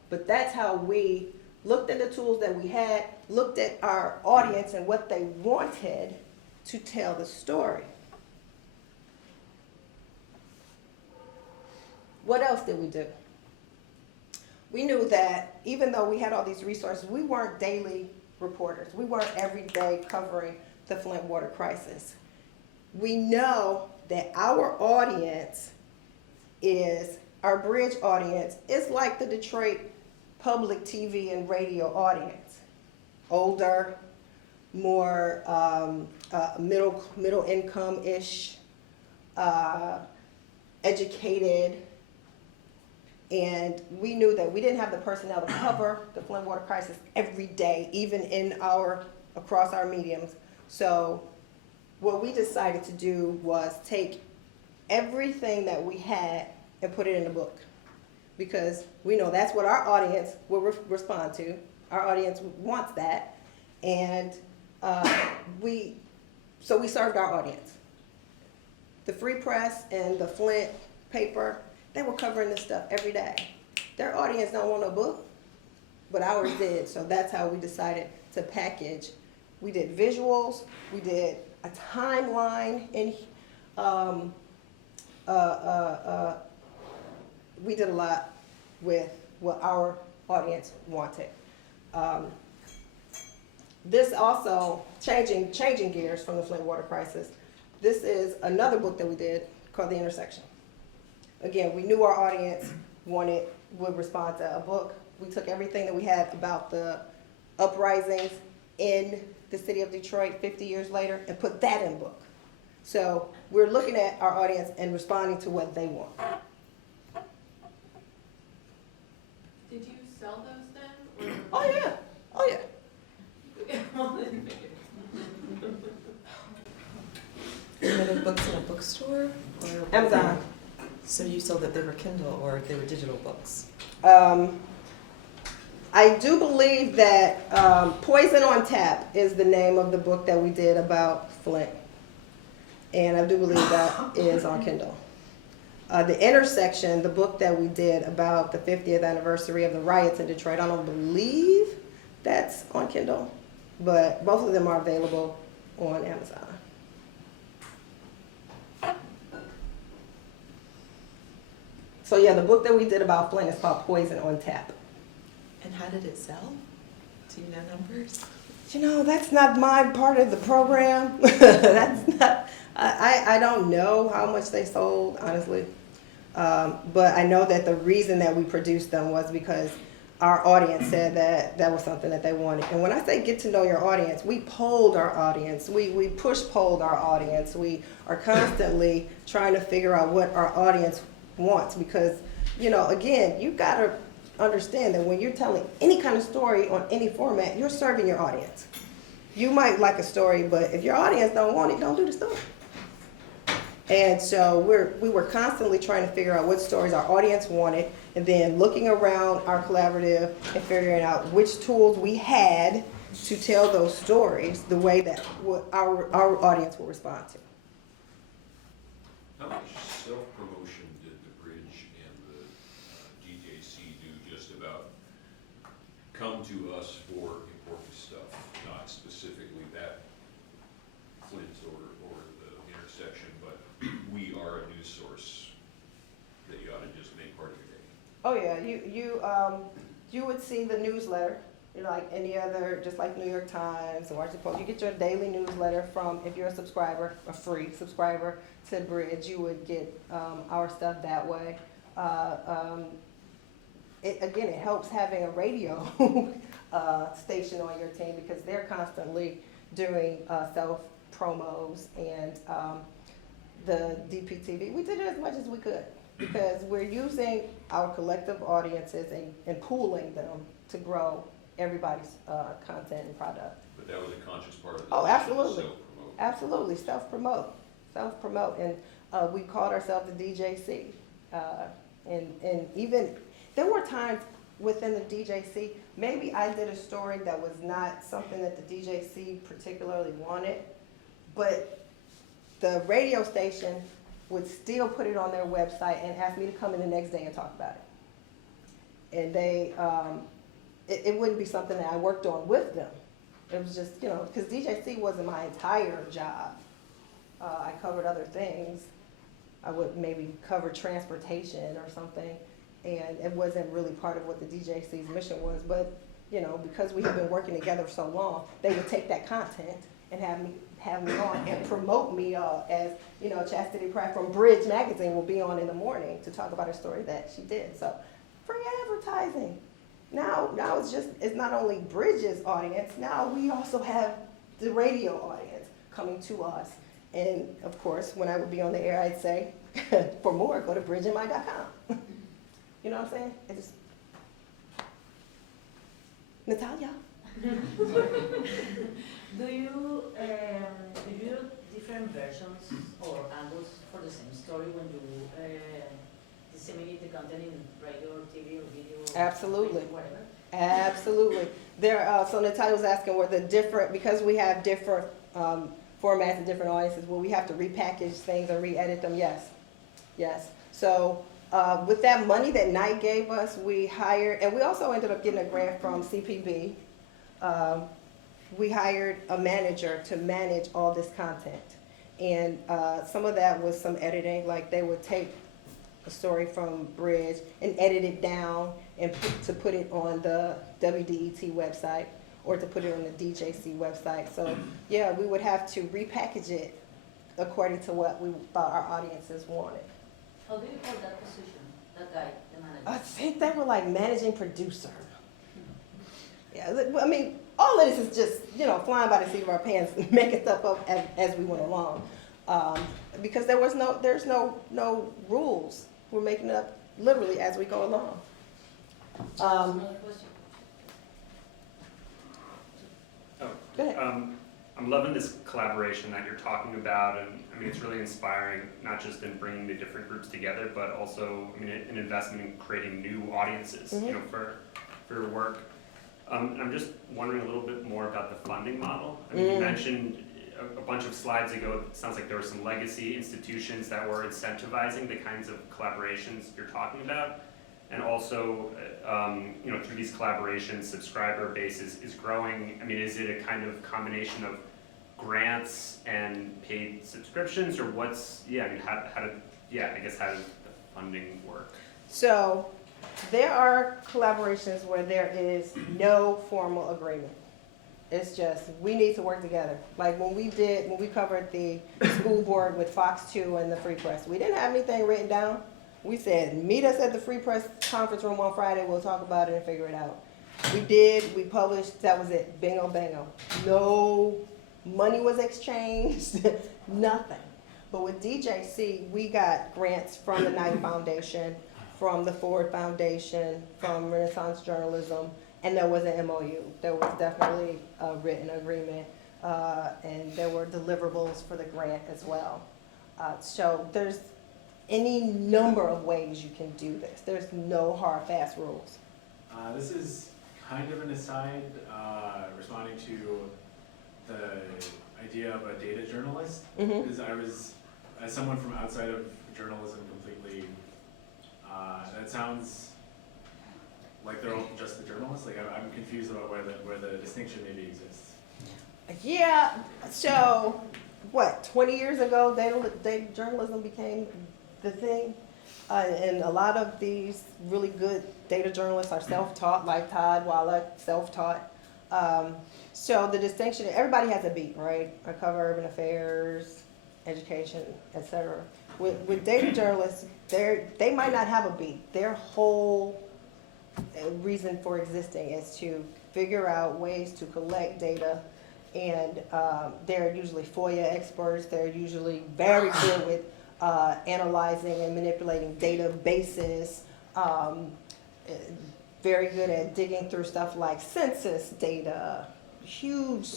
But that's how we looked at the tools that we had, looked at our audience and what they wanted to tell the story. What else did we do? We knew that even though we had all these resources, we weren't daily reporters. We weren't every day covering the Flint water crisis. We know that our audience our Bridge audience is like the Detroit public TV and radio audience. Older, more middle income-ish, educated. And we knew that we didn't have the personnel to cover the Flint water crisis every day, even across our mediums. So what we decided to do was take everything that we had and put it in a book, because we know that's what our audience will respond to. Our audience wants that, and we served our audience. The Free Press and the Flint paper, they were covering this stuff every day. Their audience don't want no book, but ours did, so that's how we decided to package. We did visuals, we did a timeline, and we did a lot with what our audience wanted. This also, changing gears from the Flint water crisis, this is another book that we did called The Intersection. Again, we knew our audience would respond to a book. We took everything that we had about the uprisings in the city of Detroit 50 years later and put that in a book. So we're looking at our audience and responding to what they want. Did you sell those then? Or? Oh yeah, oh yeah. Well, then- Were there books in a bookstore? Or Amazon. So you sold that they were Kindle or they were digital books? I do believe that Poison on Tap is the name of the book that we did about Flint. And I do believe that is on Kindle. The Intersection, the book that we did about the 50th anniversary of the riots in Detroit, I don't believe that's on Kindle, but both of them are available on Amazon. So yeah, the book that we did about Flint is called Poison on Tap. And how did it sell? Do you know numbers? You know, that's not my part of the program. That's not, I don't know how much they sold, honestly. But I know that the reason that we produced them was because our audience said that that was something that they wanted. And when I say get to know your audience, we polled our audience. We push-polled our audience. We are constantly trying to figure out what our audience wants because, you know, again, you've got to understand that when you're telling any kind of story on any format, you're serving your audience. You might like a story, but if your audience don't want it, don't do the story. And so we were constantly trying to figure out what stories our audience wanted, and then looking around our collaborative and figuring out which tools we had to tell those stories the way that our audience will respond to. How much self-promotion did the Bridge and the DJC do just about come to us for important stuff, not specifically that Flint or the Intersection, but we are a news source that you ought to just make part of your day? Oh yeah, you would see the newsletter, you know, like any other, just like New York Times or Washington Post. You get your daily newsletter from, if you're a subscriber, a free subscriber to Bridge, you would get our stuff that way. It helps having a radio station on your team because they're constantly doing self promos and the DPTV. We did it as much as we could because we're using our collective audiences and pooling them to grow everybody's content and product. But that was a conscious part of the Oh, absolutely. self-promote. Absolutely, self-promote, and we called ourselves the DJC, and even, there were times within the DJC, maybe I did a story that was not something that the DJC particularly wanted, but the radio station would still put it on their website and ask me to come in the next day and talk about it. And they, it wouldn't be something that I worked on with them. It was just, you know, because DJC wasn't my entire job. I covered other things. I would maybe cover transportation or something, and it wasn't really part of what the DJC's mission was. But, you know, because we had been working together for so long, they would take that content and have me on and promote me as, you know, Chastity Pratt from Bridge Magazine will be on in the morning to talk about a story that she did. So, free advertising. Now it's not only Bridge's audience, now we also have the radio audience coming to us. And of course, when I would be on the air, I'd say, for more, go to bridgeandmy.com. You know what I'm saying? It's just, Natalia? Do you do different versions or angles for the same story when you disseminate the content in radio or TV or video? Or Absolutely. whatever? Absolutely. So Natalia was asking, were the different, because we have different formats and different audiences, will we have to repackage things and re-edit them? Yes. Yes. So with that money that Knight gave us, we hired, and we also ended up getting a grant from CPB. We hired a manager to manage all this content. And some of that was some editing, like they would take a story from Bridge and edit it down and put it on the WDET website or to put it on the DJC website. So yeah, we would have to repackage it according to what we thought our audiences wanted. How do you call that position, that guy, the manager? I think they were like managing producer. Yeah, I mean, all of this is just, flying by the seat of our pants, making stuff up as we went along. Because there's no rules. We're making it up literally as we go along. Another question. Oh, Go ahead. I'm loving this collaboration that you're talking about, and I mean, it's really inspiring, not just in bringing the different groups together, but also, I mean, an investment in creating new audiences, for your work. I'm just wondering a little bit more about the funding model. I mean, you mentioned a bunch of slides ago, it sounds like there were some legacy institutions that were incentivizing the kinds of collaborations you're talking about. And also, through these collaborations, subscriber base is growing. I mean, is it a kind of combination of grants and paid subscriptions, or what's, how does the funding work? So there are collaborations where there is no formal agreement. It's just, we need to work together. Like when we covered the school board with Fox 2 and the Free Press, we didn't have anything written down. We said, meet us at the Free Press conference room on Friday, we'll talk about it and figure it out. We did, we published, that was it, bingo, bango. No money was exchanged, nothing. But with DJC, we got grants from the Knight Foundation, from the Ford Foundation, from Renaissance Journalism, and there was an MOU. There was definitely a written agreement, and there were deliverables for the grant as well. So there's any number of ways you can do this. There's no hard, fast rules. This is kind of an aside, responding to the idea of a data journalist. Because I was, as someone from outside of journalism completely, that sounds like they're all just the journalists. Like I'm confused about where the distinction maybe exists. Yeah, so 20 years ago, data journalism became the thing. And a lot of these really good data journalists are self-taught, like Todd Wallach, self-taught. So the distinction, everybody has a beat, right? I cover urban affairs, education, etc. With data journalists, they might not have a beat. Their whole reason for existing is to figure out ways to collect data, and they're usually FOIA experts. They're usually very good with analyzing and manipulating databases, very good at digging through stuff like census data, huge,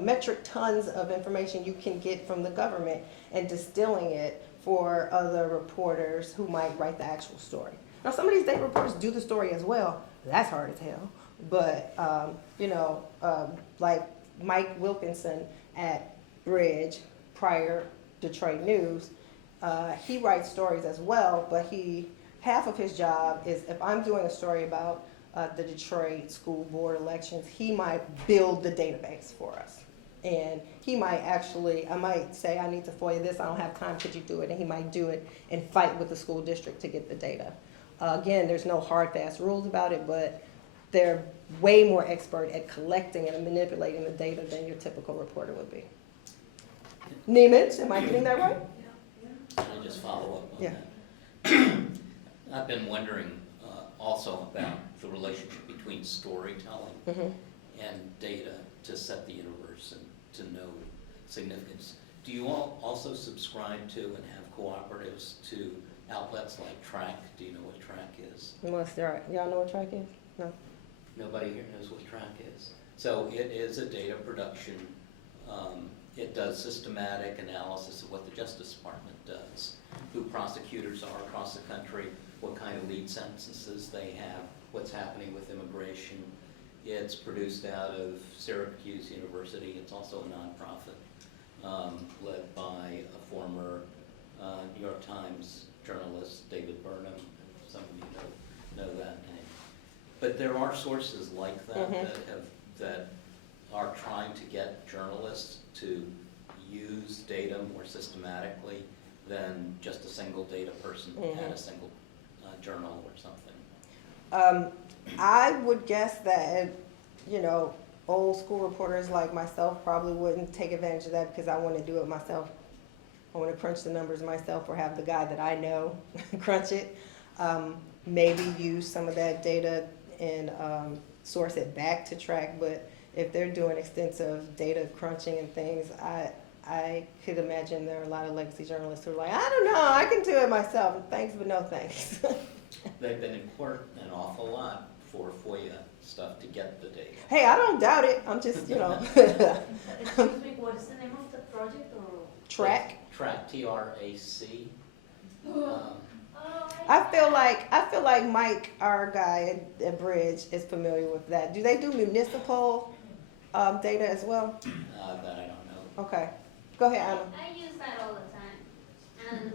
metric tons of information you can get from the government and distilling it for other reporters who might write the actual story. Now, some of these data reporters do the story as well. That's hard as hell. But, like Mike Wilkinson at Bridge, prior Detroit News, he writes stories as well, but half of his job is, if I'm doing a story about the Detroit school board elections, he might build the database for us. And he might I might say, I need to FOIA this, I don't have time, could you do it? And he might do it and fight with the school district to get the data. Again, there's no hard, fast rules about it, but they're way more expert at collecting and manipulating the data than your typical reporter would be. Nemeth, am I getting that right? Can I just follow up on Yeah. that? I've been wondering also about the relationship between storytelling and data to set the universe and to know significance. Do you all also subscribe to and have cooperatives to outlets like Track? Do you know what Track is? Y'all know what Track is? No. Nobody here knows what Track is. So it is a data production. It does systematic analysis of what the Justice Department does, who prosecutors are across the country, what kind of lead sentences they have, what's happening with immigration. It's produced out of Syracuse University. It's also a nonprofit led by a former New York Times journalist, David Burnham. Some of you know that name. But there are sources like that that are trying to get journalists to use data more systematically than just a single data person at a single journal or something. I would guess that, old school reporters like myself probably wouldn't take advantage of that because I want to do it myself. I want to crunch the numbers myself or have the guy that I know crunch it. Maybe use some of that data and source it back to track, but if they're doing extensive data crunching and things, I could imagine there are a lot of legacy journalists who are like, I don't know, I can do it myself. Thanks, but no thanks. They've been in court an awful lot for FOIA stuff to get the data. Hey, I don't doubt it. I'm just, Excuse me, what is the name of the project or? track. Track, T-R-A-C. I feel like Mike, our guy at Bridge, is familiar with that. Do they do municipal data as well? That I don't know. Okay, go ahead, Anna. I use that all the time, and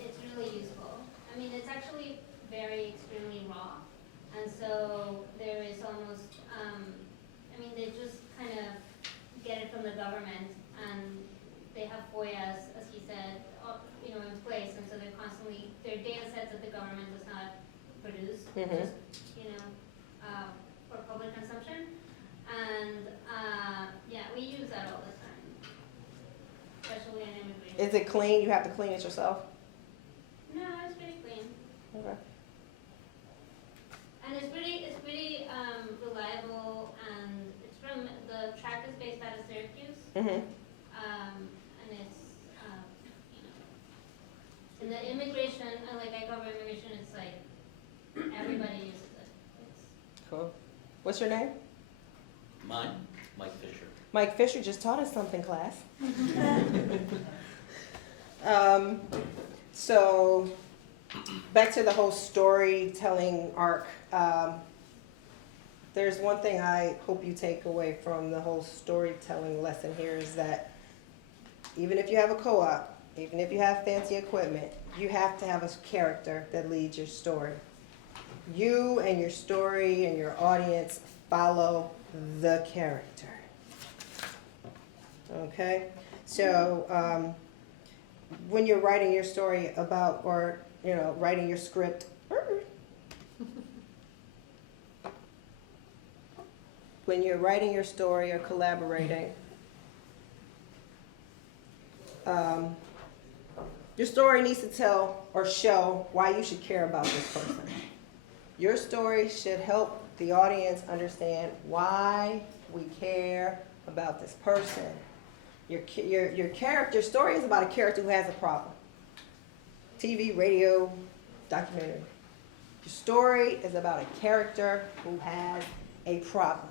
it's really useful. I mean, it's actually very extremely raw, and so there is almost, they just kind of get it from the government, and they have FOIAs, as he said, in place, and so they're constantly, they're data sets that the government does not produce, just, for public consumption. And, we use that all the time, especially in immigration. Is it clean? You have to clean it yourself? No, it's pretty clean. Okay. And it's pretty reliable, and it's from, the track is based out of Syracuse. Mm-hmm. And it's, in the immigration, I cover immigration, it's like, everybody uses it. Cool. What's your name? Mine, Mike Fisher. Mike Fisher just taught us something, class. So, back to the whole storytelling arc. There's one thing I hope you take away from the whole storytelling lesson here is that even if you have a co-op, even if you have fancy equipment, you have to have a character that leads your story. You and your story and your audience follow the character. Okay? So, when you're writing your story about, or, writing your script, when you're writing your story or collaborating, your story needs to tell or show why you should care about this person. Your story should help the audience understand why we care about this person. Your character story is about a character who has a problem. TV, radio, documentary. Your story is about a character who has a problem.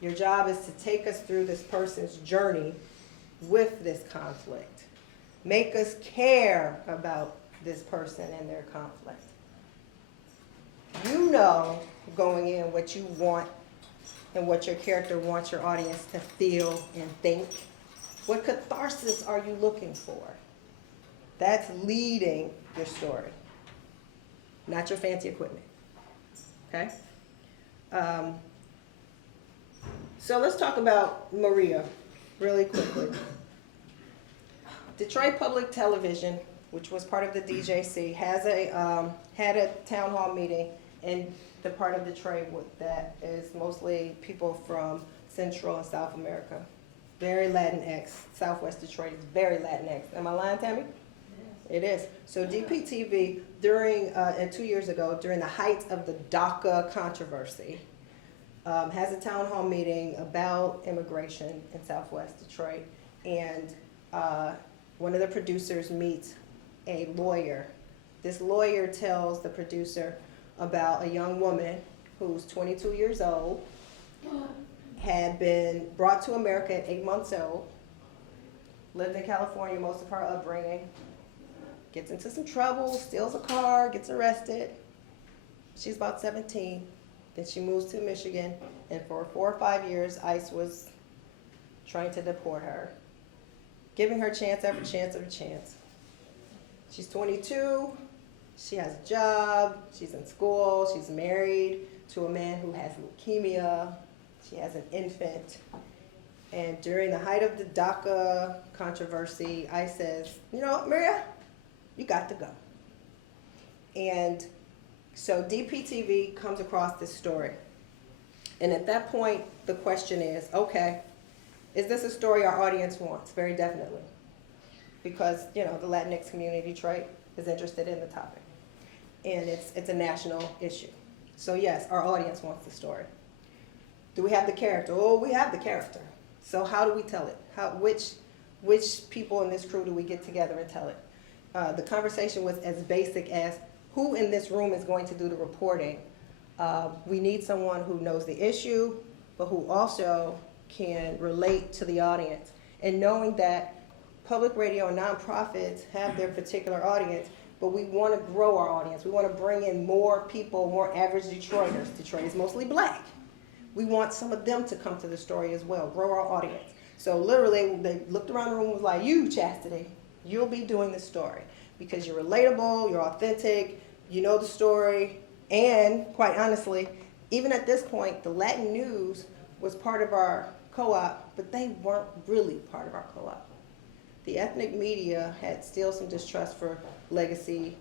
Your job is to take us through this person's journey with this conflict. Make us care about this person and their conflict. You know going in what you want and what your character wants your audience to feel and think. What catharsis are you looking for? That's leading your story, not your fancy equipment. Okay? So let's talk about Maria really quickly. Detroit Public Television, which was part of the DJC, has had a town hall meeting in the part of Detroit that is mostly people from Central and South America. Very Latinx. Southwest Detroit is very Latinx. Am I lying, Tammy? It is. So DPTV, during 2 years ago, during the height of the DACA controversy, has a town hall meeting about immigration in Southwest Detroit. And one of the producers meets a lawyer. This lawyer tells the producer about a young woman who's 22 years old, had been brought to America at 8 months old, lived in California most of her upbringing, gets into some trouble, steals a car, gets arrested. She's about 17. Then she moves to Michigan, and for 4 or 5 years, ICE was trying to deport her, giving her chance after chance after chance. She's 22, she has a job, she's in school, she's married to a man who has leukemia, she has an infant. And during the height of the DACA controversy, ICE says, you know what, Maria, you got to go. And so DPTV comes across this story. And at that point, the question is, okay, is this a story our audience wants? Very definitely. Because, you know, the Latinx community in Detroit is interested in the topic. And it's a national issue. So yes, our audience wants the story. Do we have the character? Oh, we have the character. So how do we tell it? Which people in this crew do we get together and tell it? The conversation was as basic as, who in this room is going to do the reporting? We need someone who knows the issue, but who also can relate to the audience. And knowing that public radio and nonprofits have their particular audience, but we want to grow our audience. We want to bring in more people, more average Detroiters. Detroit is mostly black. We want some of them to come to the story as well, grow our audience. So literally, they looked around the room and was like, you, Chastity, you'll be doing this story because you're relatable, you're authentic, you know the story, and quite honestly, even at this point, the Latin news was part of our co-op, but they weren't really part of our co-op. The ethnic media had still some distrust for legacy,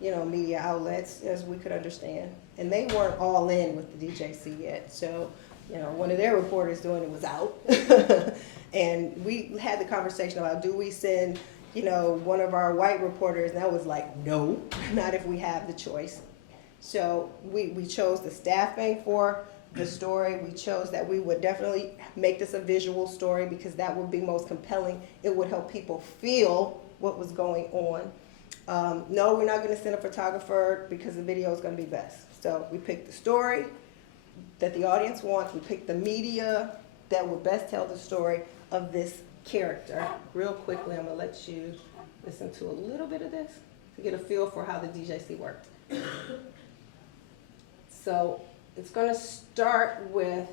you know, media outlets, as we could understand. And they weren't all in with the DJC yet. So, you know, one of their reporters doing it was out. And we had the conversation about, do we send, you know, one of our white reporters? And that was like, no, not if we have the choice. So we chose the staffing for the story. We chose that we would definitely make this a visual story because that would be most compelling. It would help people feel what was going on. No, we're not going to send a photographer because the video is going to be best. So we picked the story that the audience wants. We picked the media that would best tell the story of this character. Real quickly, I'm going to let you listen to a little bit of this to get a feel for how the DJC worked. So it's going to start with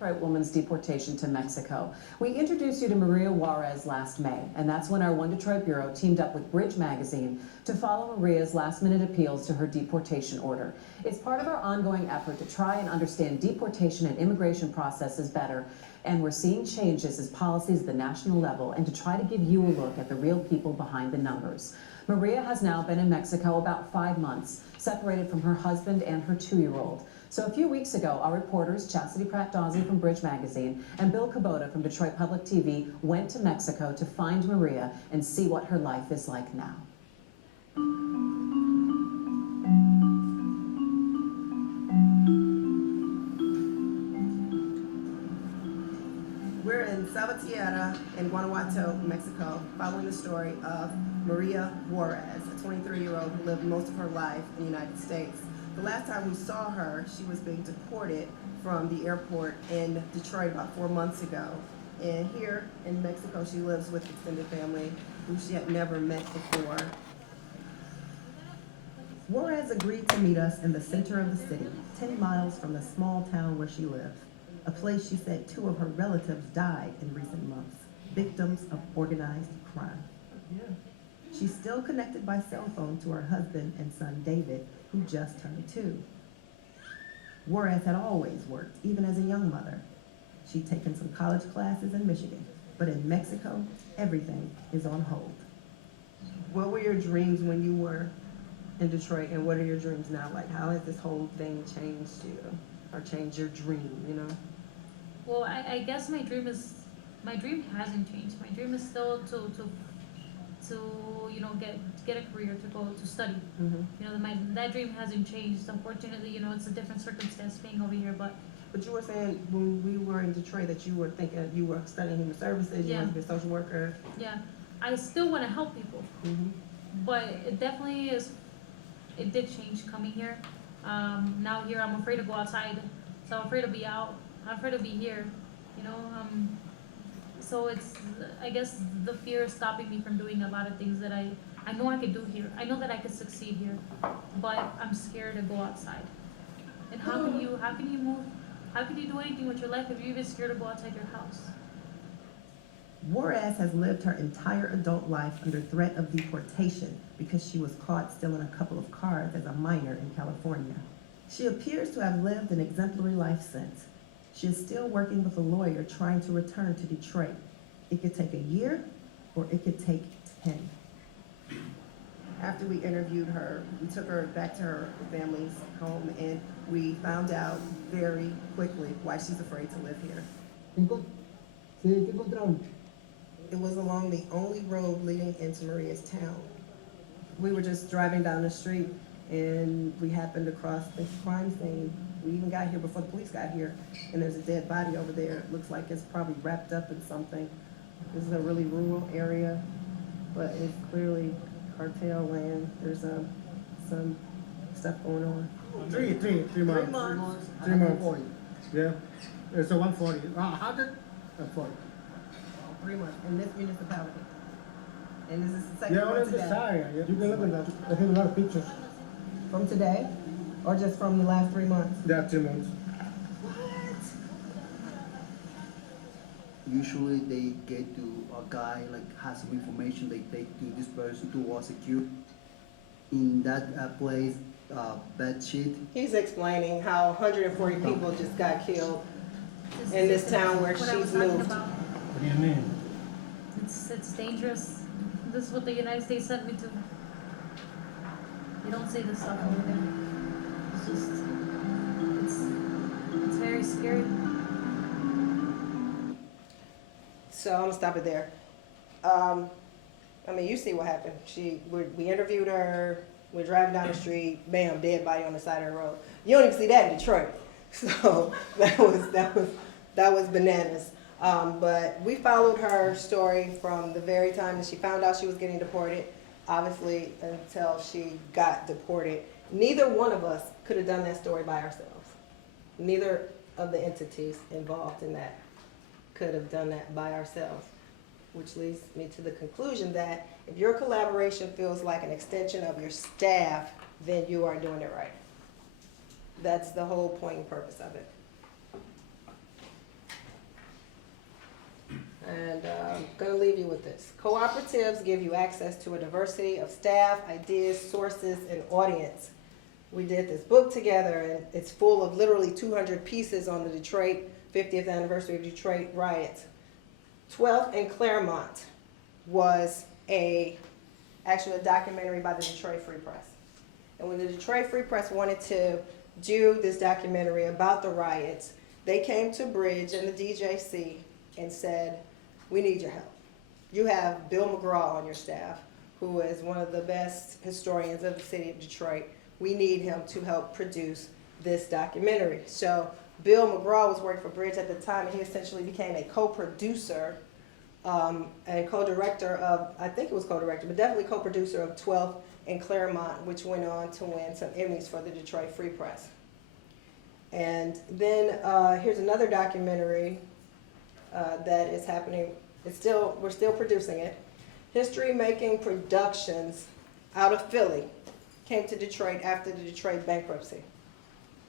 Detroit woman's deportation to Mexico. We introduced you to Maria Juarez last May, and that's when our One Detroit Bureau teamed up with Bridge Magazine to follow Maria's last-minute appeals to her deportation order. It's part of our ongoing effort to try and understand deportation and immigration processes better, and we're seeing changes as policies at the national level and to try to give you a look at the real people behind the numbers. Maria has now been in Mexico about 5 months, separated from her husband and her 2-year-old. So a few weeks ago, our reporters, Chastity Pratt from Bridge Magazine and Bill Kubota from Detroit Public TV, went to Mexico to find Maria and see what her life is like now. We're in Salvatierra in Guanajuato, Mexico, following the story of Maria Juarez, a 23-year-old who lived most of her life in the United States. The last time we saw her, she was being deported from the airport in Detroit about 4 months ago. And here in Mexico, she lives with extended family who she had never met before. Juarez agreed to meet us in the center of the city, 10 miles from the small town where she lives, a place she said 2 of her relatives died in recent months, victims of organized crime. She's still connected by cell phone to her husband and son, David, who just turned 2. Juarez had always worked, even as a young mother. She'd taken some college classes in Michigan, but in Mexico, everything is on hold. What were your dreams when you were in Detroit, and what are your dreams now? Like, how has this whole thing changed you, or changed your dream, you know? Well, I guess my dream hasn't changed. My dream is still to you know, get a career, to go to study. Mm-hmm. You know, that dream hasn't changed. Unfortunately, you know, it's a different circumstance being over here, but you were saying when we were in Detroit that you were thinking you were studying human services, you wanted to be a social worker. yeah, I still want to help people. Mm-hmm. But it definitely is, it did change coming here. Now here I'm afraid to go outside, so I'm afraid to be out. I'm afraid to be here, you know. so it's, I guess the fear is stopping me from doing a lot of things that I know I could do here. I know that I could succeed here, but I'm scared to go outside. And how can you move, how can you do anything with your life if you're even scared to go outside your house? Juarez has lived her entire adult life under threat of deportation because she was caught stealing a couple of cars as a minor in California. She appears to have lived an exemplary life since. She is still working with a lawyer trying to return to Detroit. It could take a year, or it could take 10. After we interviewed her, we took her back to her family's home, and we found out very quickly why she's afraid to live here. It was along the only road leading into Maria's town. We were just driving down the street, and we happened across this crime scene. We even got here before the police got here, and there's a dead body over there. It looks like it's probably wrapped up in something. This is a really rural area, but it's clearly cartel land. There's some stuff going on. 3 months. 3 months. 3 months. Yeah. So 140. How did 140? 3 months in this municipality. And this is the second Yeah, one only today. this area. You can look at that. I have a lot of pictures. From today, or just from the last 3 months? Yeah, 3 months. Usually they get to a guy like has some information they take to this person to was secure. In that place, bed sheet. He's explaining how 140 people just got killed in this town where What I was she's talking moved. about. What do you mean? It's dangerous. This is what the United States sent me to. You don't say this stuff over there. It's just, it's very scary. So I'm gonna stop it there. I mean, you see what happened. We interviewed her. We're driving down the street. Bam, dead body on the side of the road. You don't even see that in Detroit. So that was bananas. But we followed her story from the very time that she found out she was getting deported, obviously until she got deported. Neither one of us could have done that story by ourselves. Neither of the entities involved in that could have done that by ourselves, which leads me to the conclusion that if your collaboration feels like an extension of your staff, then you are doing it right. That's the whole point and purpose of it. And I'm going to leave you with this. Cooperatives give you access to a diversity of staff, ideas, sources, and audience. We did this book together, and it's full of literally 200 pieces on the Detroit 50th anniversary of Detroit riots. 12th and Claremont was actually a documentary by the Detroit Free Press. And when the Detroit Free Press wanted to do this documentary about the riots, they came to Bridge and the DJC and said, we need your help. You have Bill McGraw on your staff, who is one of the best historians of the city of Detroit. We need him to help produce this documentary. So Bill McGraw was working for Bridge at the time, and he essentially became a co-producer and co-director of, I think it was co-director, but definitely co-producer of 12th and Claremont, which went on to win some Emmys for the Detroit Free Press. And then here's another documentary that is happening. We're still producing it. History Making Productions out of Philly came to Detroit after the Detroit bankruptcy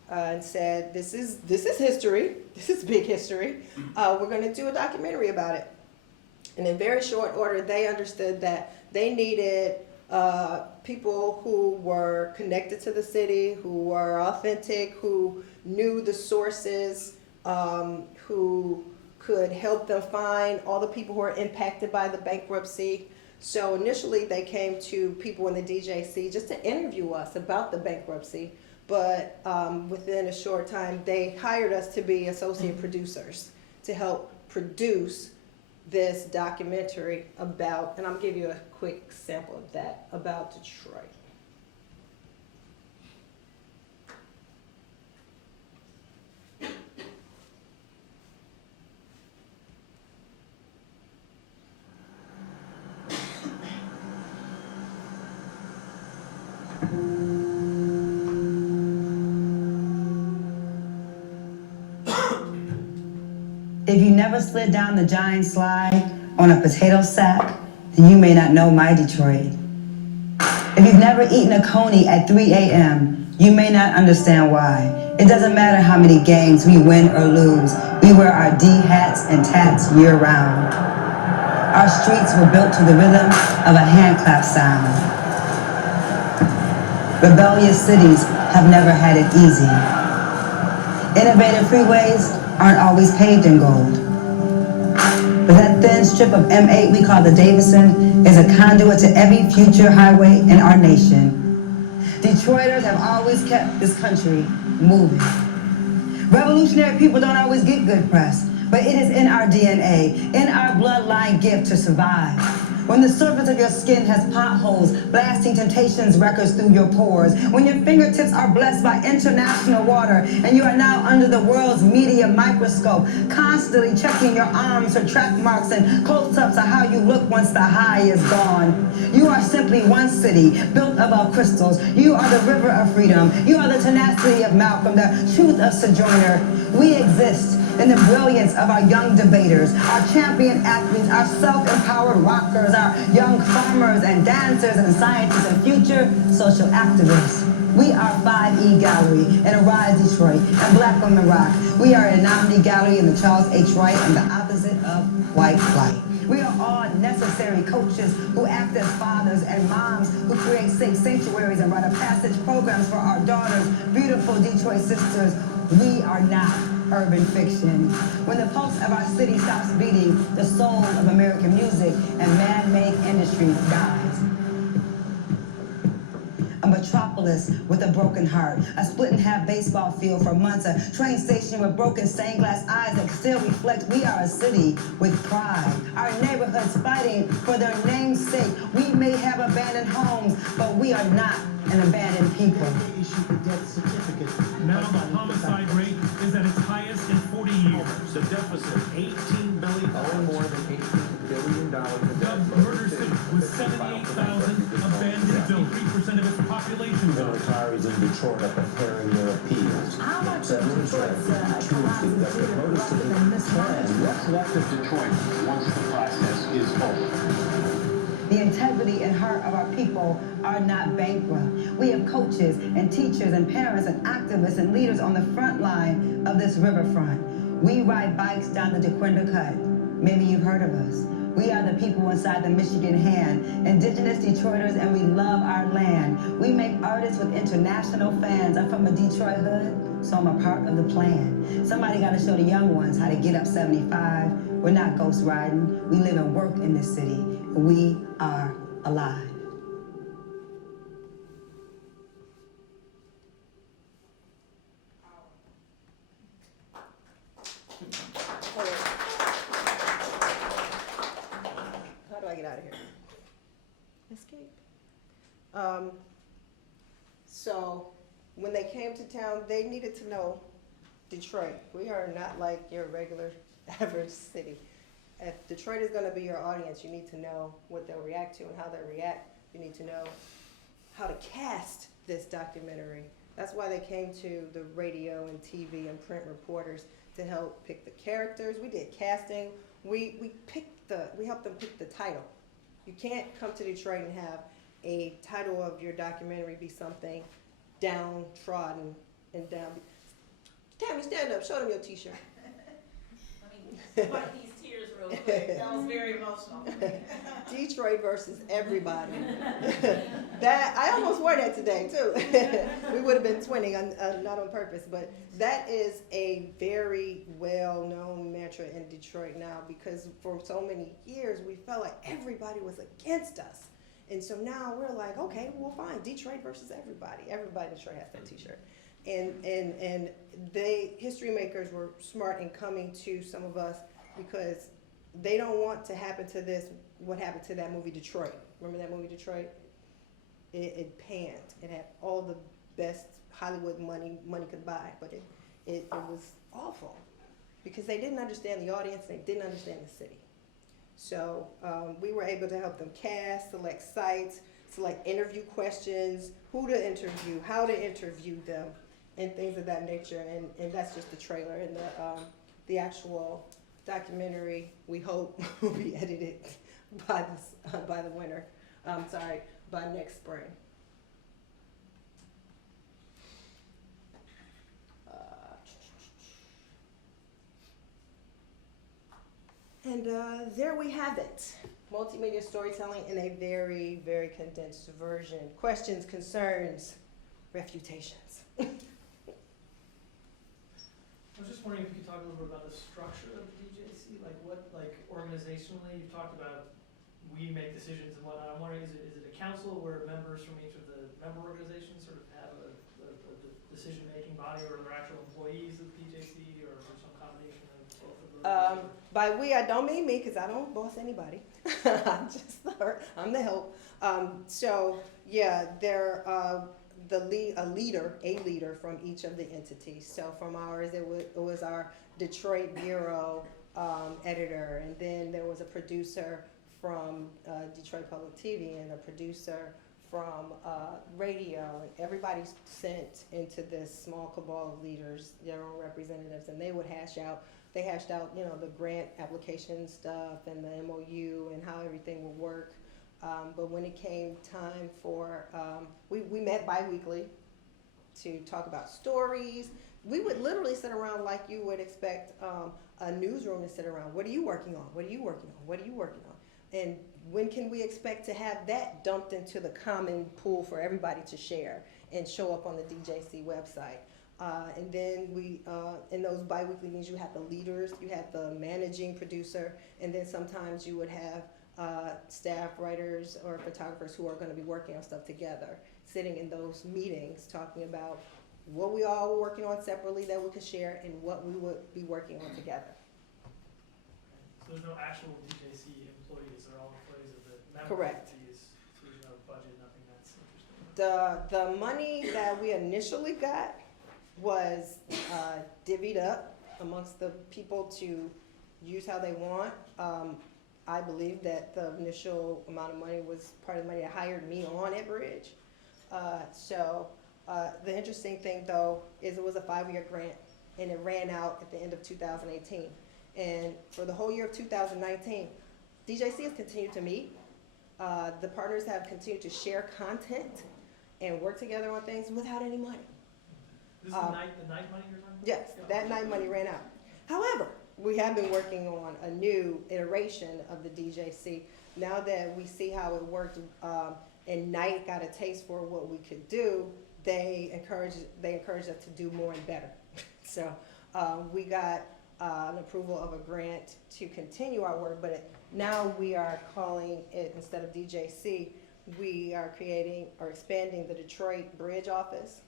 and said, this is history. This is big history. We're going to do a documentary about it. And in very short order, they understood that they needed people who were connected to the city, who were authentic, who knew the sources, who could help them find all the people who are impacted by the bankruptcy. So initially they came to people in the DJC just to interview us about the bankruptcy, but within a short time they hired us to be associate producers to help produce this documentary about, and I'll give you a quick sample of that, about Detroit. If you never slid down the giant slide on a potato sack, then you may not know my Detroit. If you've never eaten a coney at 3 a.m., you may not understand why. It doesn't matter how many games we win or lose. We wear our D hats and tats year round. Our streets were built to the rhythm of a hand clap sound. Rebellious cities have never had it easy. Innovative freeways aren't always paved in gold. But that thin strip of M8 we call the Davidson is a conduit to every future highway in our nation. Detroiters have always kept this country moving. Revolutionary people don't always get good press, but it is in our DNA, in our bloodline gift to survive. When the surface of your skin has potholes, blasting temptations records through your pores, when your fingertips are blessed by international water, and you are now under the world's media microscope, constantly checking your arms for track marks and close-ups of how you look once the high is gone. You are simply one city, built above crystals. You are the river of freedom. You are the tenacity of Malcolm, the truth of Sojourner. We exist in the brilliance of our young debaters, our champion athletes, our self-empowered rockers, our young farmers and dancers and scientists and future social activists. We are 5E Gallery in Arise Detroit and Black Women Rock. We are an Omni Gallery in the Charles H. Wright and the opposite of white flight. We are all necessary coaches who act as fathers and moms who create safe sanctuaries and rite of passage programs for our daughters, beautiful Detroit sisters. We are not urban fiction. When the pulse of our city stops beating, the soul of American music and man-made industry dies. A metropolis with a broken heart, a split-in-half baseball field for months, a train station with broken stained glass eyes that still reflect we are a city with pride. Our neighborhoods fighting for their name's sake. We may have abandoned homes, but we are not an abandoned people. Now the homicide rate is at its highest in 40 years. The deficit, $18 billion. More than $18 billion. The murder city with 78,000 abandoned buildings. 3% of its population. The retirees in Detroit are preparing their appeals. How much that demonstrates that the voters to the plan. What's left of Detroit once the process is over? The integrity and heart of our people are not bankrupt. We have coaches and teachers and parents and activists and leaders on the front line of this riverfront. We ride bikes down the DeQuinda Cut. Maybe you've heard of us. We are the people inside the Michigan Hand, indigenous Detroiters, and we love our land. We make artists with international fans. I'm from a Detroit hood, so I'm a part of the plan. Somebody gotta show the young ones how to get up 75. We're not ghost riding. We live and work in this city. We are alive. How do I get out of here? Escape. So when they came to town, they needed to know Detroit. We are not like your regular average city. If Detroit is going to be your audience, you need to know what they'll react to and how they'll react. You need to know how to cast this documentary. That's why they came to the radio and TV and print reporters to help pick the characters. We did casting. We helped them pick the title. You can't come to Detroit and have a title of your documentary be something downtrodden and down. Tammy, stand up. Show them your T-shirt. Let me wipe these tears real quick. That was very emotional. Detroit versus everybody. That I almost wore that today too. We would have been twinning, not on purpose, but that is a very well-known mantra in Detroit now, because for so many years we felt like everybody was against us. And so now we're like, okay, well fine, Detroit versus everybody. Everybody in Detroit has that T-shirt. And they, history makers, were smart in coming to some of us because they don't want to happen to this, what happened to that movie Detroit. Remember that movie Detroit? It panned. It had all the best Hollywood money could buy, but it was awful because they didn't understand the audience, they didn't understand the city. So we were able to help them cast, select sites, select interview questions, who to interview, how to interview them, and things of that nature. And that's just the trailer and the documentary, we hope, will be edited by the winter. By next spring. And there we have it. Multimedia storytelling in a very, very condensed version. Questions, concerns, refutations. I was just wondering if you could talk a little bit about the structure of the DJC, like organizationally, you've talked about we make decisions and whatnot. I'm wondering, is it a council where members from each of the member organizations sort of have a decision-making body, or are there actual employees of the DJC, or some combination of both of those? By we, I don't mean me, because I don't boss anybody. I'm the help. So yeah, they're a leader from each of the entities. So from ours, it was our Detroit bureau editor, and then there was a producer from Detroit Public TV and a producer from radio, and everybody's sent into this small cabal of leaders, their own representatives, and they would hashed out, the grant application stuff and the MOU and how everything would work. But when it came time for, we met bi-weekly to talk about stories. We would literally sit around like you would expect a newsroom to sit around. What are you working on? What are you working on? What are you working on? And when can we expect to have that dumped into the common pool for everybody to share and show up on the DJC website? And then we, in those bi-weekly meetings, you have the leaders, you have the managing producer, and then sometimes you would have staff writers or photographers who are going to be working on stuff together, sitting in those meetings, talking about what we all were working on separately that we could share and what we would be working on together. So there's no actual DJC employees, they're all employees of the member Correct. entities, so there's no budget, nothing that's interesting. The money that we initially got was divvied up amongst the people to use how they want. I believe that the initial amount of money was part of the money that hired me on at Bridge. The interesting thing though is it was a 5-year grant and it ran out at the end of 2018. And for the whole year of 2019, DJC has continued to meet. The partners have continued to share content and work together on things without any money. This is the night money you're talking about? Yes, that night money ran out. However, we have been working on a new iteration of the DJC. Now that we see how it worked and Knight got a taste for what we could do, they encouraged us to do more and better. So we got an approval of a grant to continue our work, but now we are calling it, instead of DJC, we are creating or expanding the Detroit Bridge office,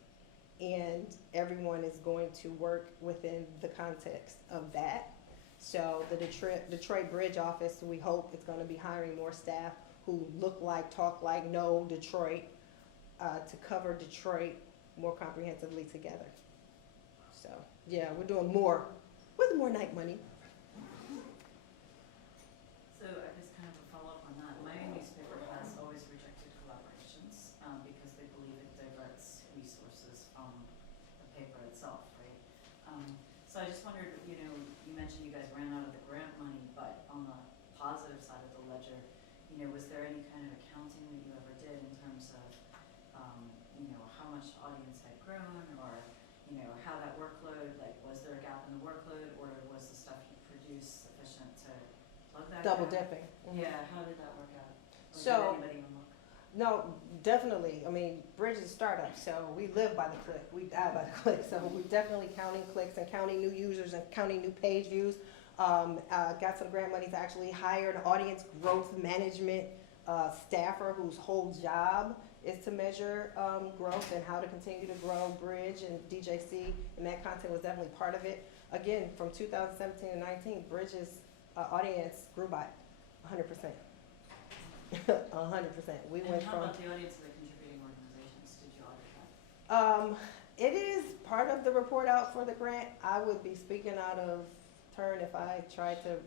and everyone is going to work within the context of that. So the Detroit Bridge office, we hope it's going to be hiring more staff who look like, talk like, know Detroit, to cover Detroit more comprehensively together. So yeah, we're doing more with more night money. So I guess kind of a follow-up on that. My newspaper has always rejected collaborations because they believe it diverts resources from the paper itself, right? So I just wondered, you mentioned you guys ran out of the grant money, but on the positive side of the ledger, was there any kind of accounting that you ever did in terms of, how much audience had grown, or, how that workload, like, was there a gap in the workload, or was the stuff you produced sufficient to plug that Double gap? dipping. Yeah, how did that work out? Or So, did anybody look? no, definitely. I mean, Bridge is a startup, so we live by the click. We die by the click. So we're definitely counting clicks and counting new users and counting new page views. Got some grant money to actually hire an audience growth management staffer whose whole job is to measure growth and how to continue to grow Bridge and DJC, and that content was definitely part of it. Again, from 2017 to 19, Bridge's audience grew by 100%. 100%. We went how from. about the audience of the contributing organizations? Did you audit that? It is part of the report out for the grant. I would be speaking out of turn if I tried to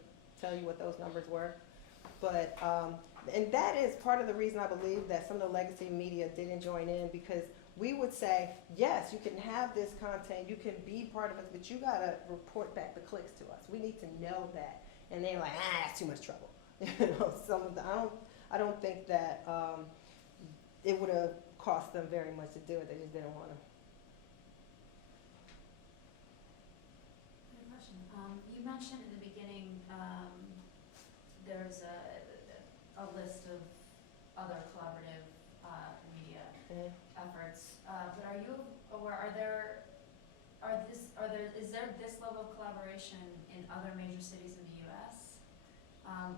tell you what those numbers were. But, and that is part of the reason I believe that some of the legacy media didn't join in, because we would say, yes, you can have this content, you can be part of it, but you gotta report back the clicks to us. We need to know that. And they're like, it's too much trouble. You know, some of the, I don't think that it would have cost them very much to do it. They just didn't want to. Good question. You mentioned in the beginning there's a list of other collaborative media efforts, but are you aware? Is there this level of collaboration in other major cities in the U.S.?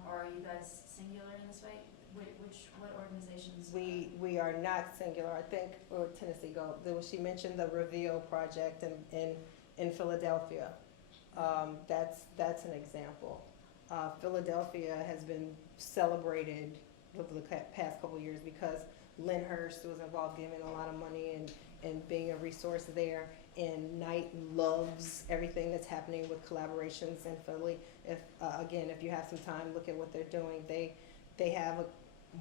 Or are you guys singular in this way? What organizations? We are not singular. I think where Tennessee go. She mentioned the Reveal project in Philadelphia. That's an example. Philadelphia has been celebrated over the past couple of years because Lyndhurst was involved giving a lot of money and being a resource there. And Knight loves everything that's happening with collaborations in Philly. If you have some time, look at what they're doing. They have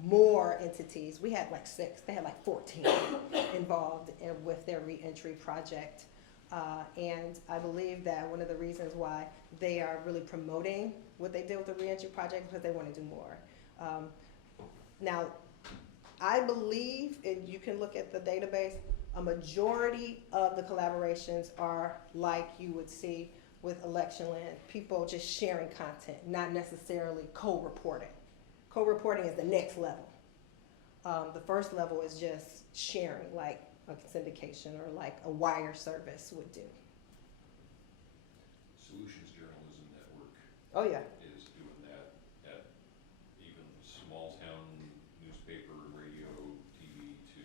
more entities. We had like 6. They had like 14 involved with their reentry project. And I believe that one of the reasons why they are really promoting what they did with the reentry project is because they want to do more. Now, I believe, and you can look at the database, a majority of the collaborations are like you would see with Electionland, people just sharing content, not necessarily co-reporting. Co-reporting is the next level. The first level is just sharing, like a syndication or like a wire service would do. Solutions Journalism Network. Oh yeah. Is doing that at even small town newspaper, radio, TV to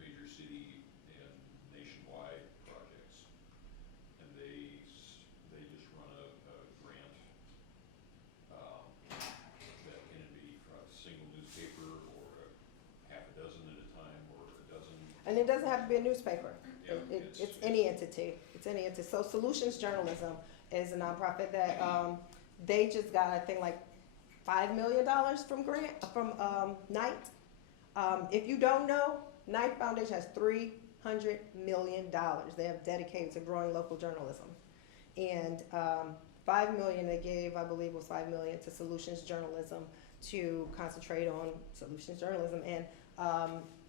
major city and nationwide projects. And they just run a grant that can be from a single newspaper or half a dozen at a time or a dozen. And it doesn't have to be a newspaper. Yeah, It's any entity. It's any entity. So Solutions Journalism is a nonprofit that they just got, I think, like $5 million from Knight. If you don't know, Knight Foundation has $300 million. They have dedicated to growing local journalism, and $5 million they gave, I believe, was $5 million to Solutions Journalism to concentrate on solutions journalism. And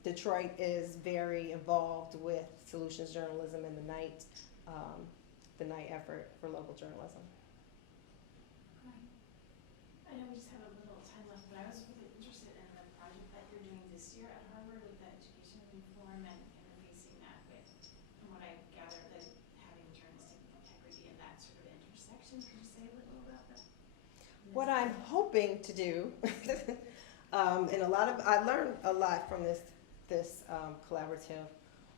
Detroit is very involved with Solutions Journalism and the Knight effort for local journalism. I know we just have a little time left, but I was really interested in the project that you're doing this year at Harvard with the education reform and interfacing that with, from what I gathered, that having journalistic integrity and that sort of intersection. Could you say a little about that? What I'm hoping to do, and I learned a lot from this collaborative.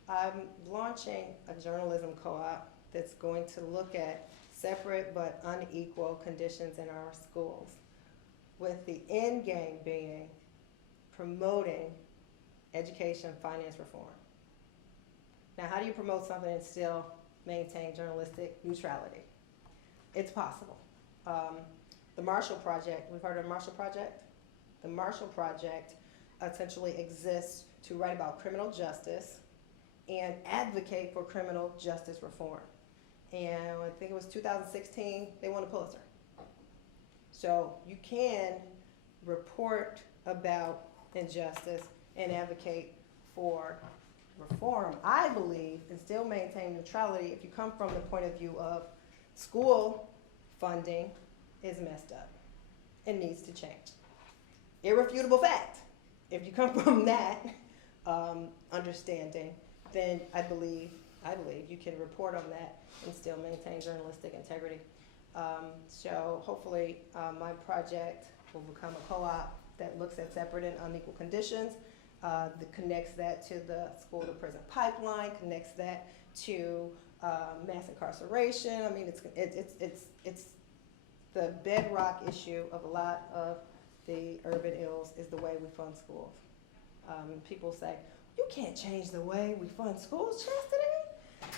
I'm launching a journalism co-op that's going to look at separate but unequal conditions in our schools, with the end game being promoting education finance reform. Now, how do you promote something and still maintain journalistic neutrality? It's possible. The Marshall Project, we've heard of the Marshall Project? The Marshall Project essentially exists to write about criminal justice and advocate for criminal justice reform. And I think it was 2016, they won a Pulitzer. So you can report about injustice and advocate for reform, I believe, and still maintain neutrality if you come from the point of view of school funding is messed up and needs to change. Irrefutable fact. If you come from that understanding, then I believe you can report on that and still maintain journalistic integrity. So hopefully my project will become a co-op that looks at separate and unequal conditions, that connects that to the school to prison pipeline, connects that to mass incarceration. I mean, it's the bedrock issue of a lot of the urban ills is the way we fund schools. People say, you can't change the way we fund schools, Chastity.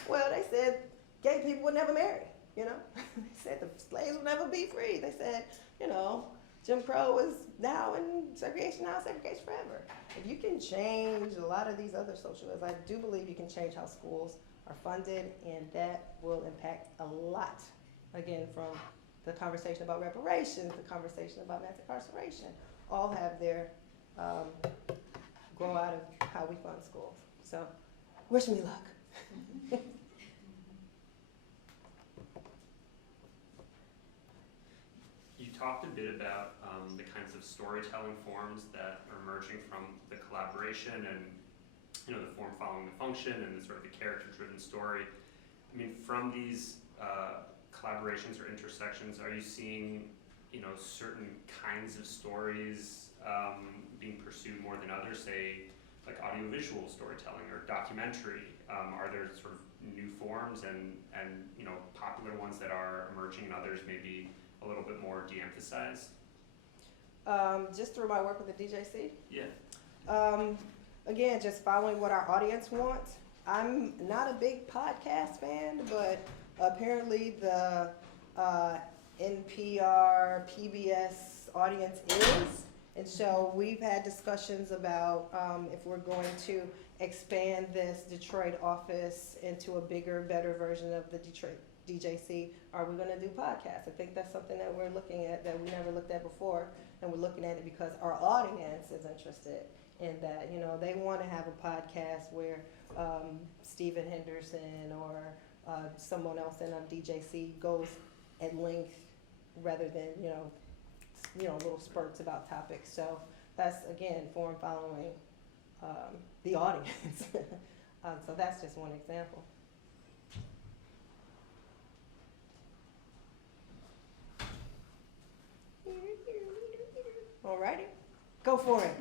Well, they said gay people would never marry, you know. They said the slaves would never be free. They said, you know, Jim Crow is now in segregation forever. If you can change a lot of these other social ills, I do believe you can change how schools are funded, and that will impact a lot. Again, from the conversation about reparations, the conversation about mass incarceration, all have their grow out of how we fund schools. So, wish me luck. You talked a bit about the kinds of storytelling forms that are emerging from the collaboration and, you know, the form following the function and the sort of the character-driven story. I mean, from these collaborations or intersections, are you seeing, you know, certain kinds of stories being pursued more than others, say, like audiovisual storytelling or documentary? Are there sort of new forms and you know, popular ones that are emerging and others maybe a little bit more de-emphasized? Just through my work with the DJC? Yeah. Again, just following what our audience wants. I'm not a big podcast fan, but apparently the NPR, PBS audience is. And so we've had discussions about if we're going to expand this Detroit office into a bigger, better version of the Detroit DJC, are we going to do podcasts? I think that's something that we're looking at that we never looked at before, and we're looking at it because our audience is interested in that. You know, they want to have a podcast where Stephen Henderson or someone else in DJC goes at length rather than, you know, little spurts about topics. So that's, again, form following the audience. So that's just one example. Alrighty, go for it.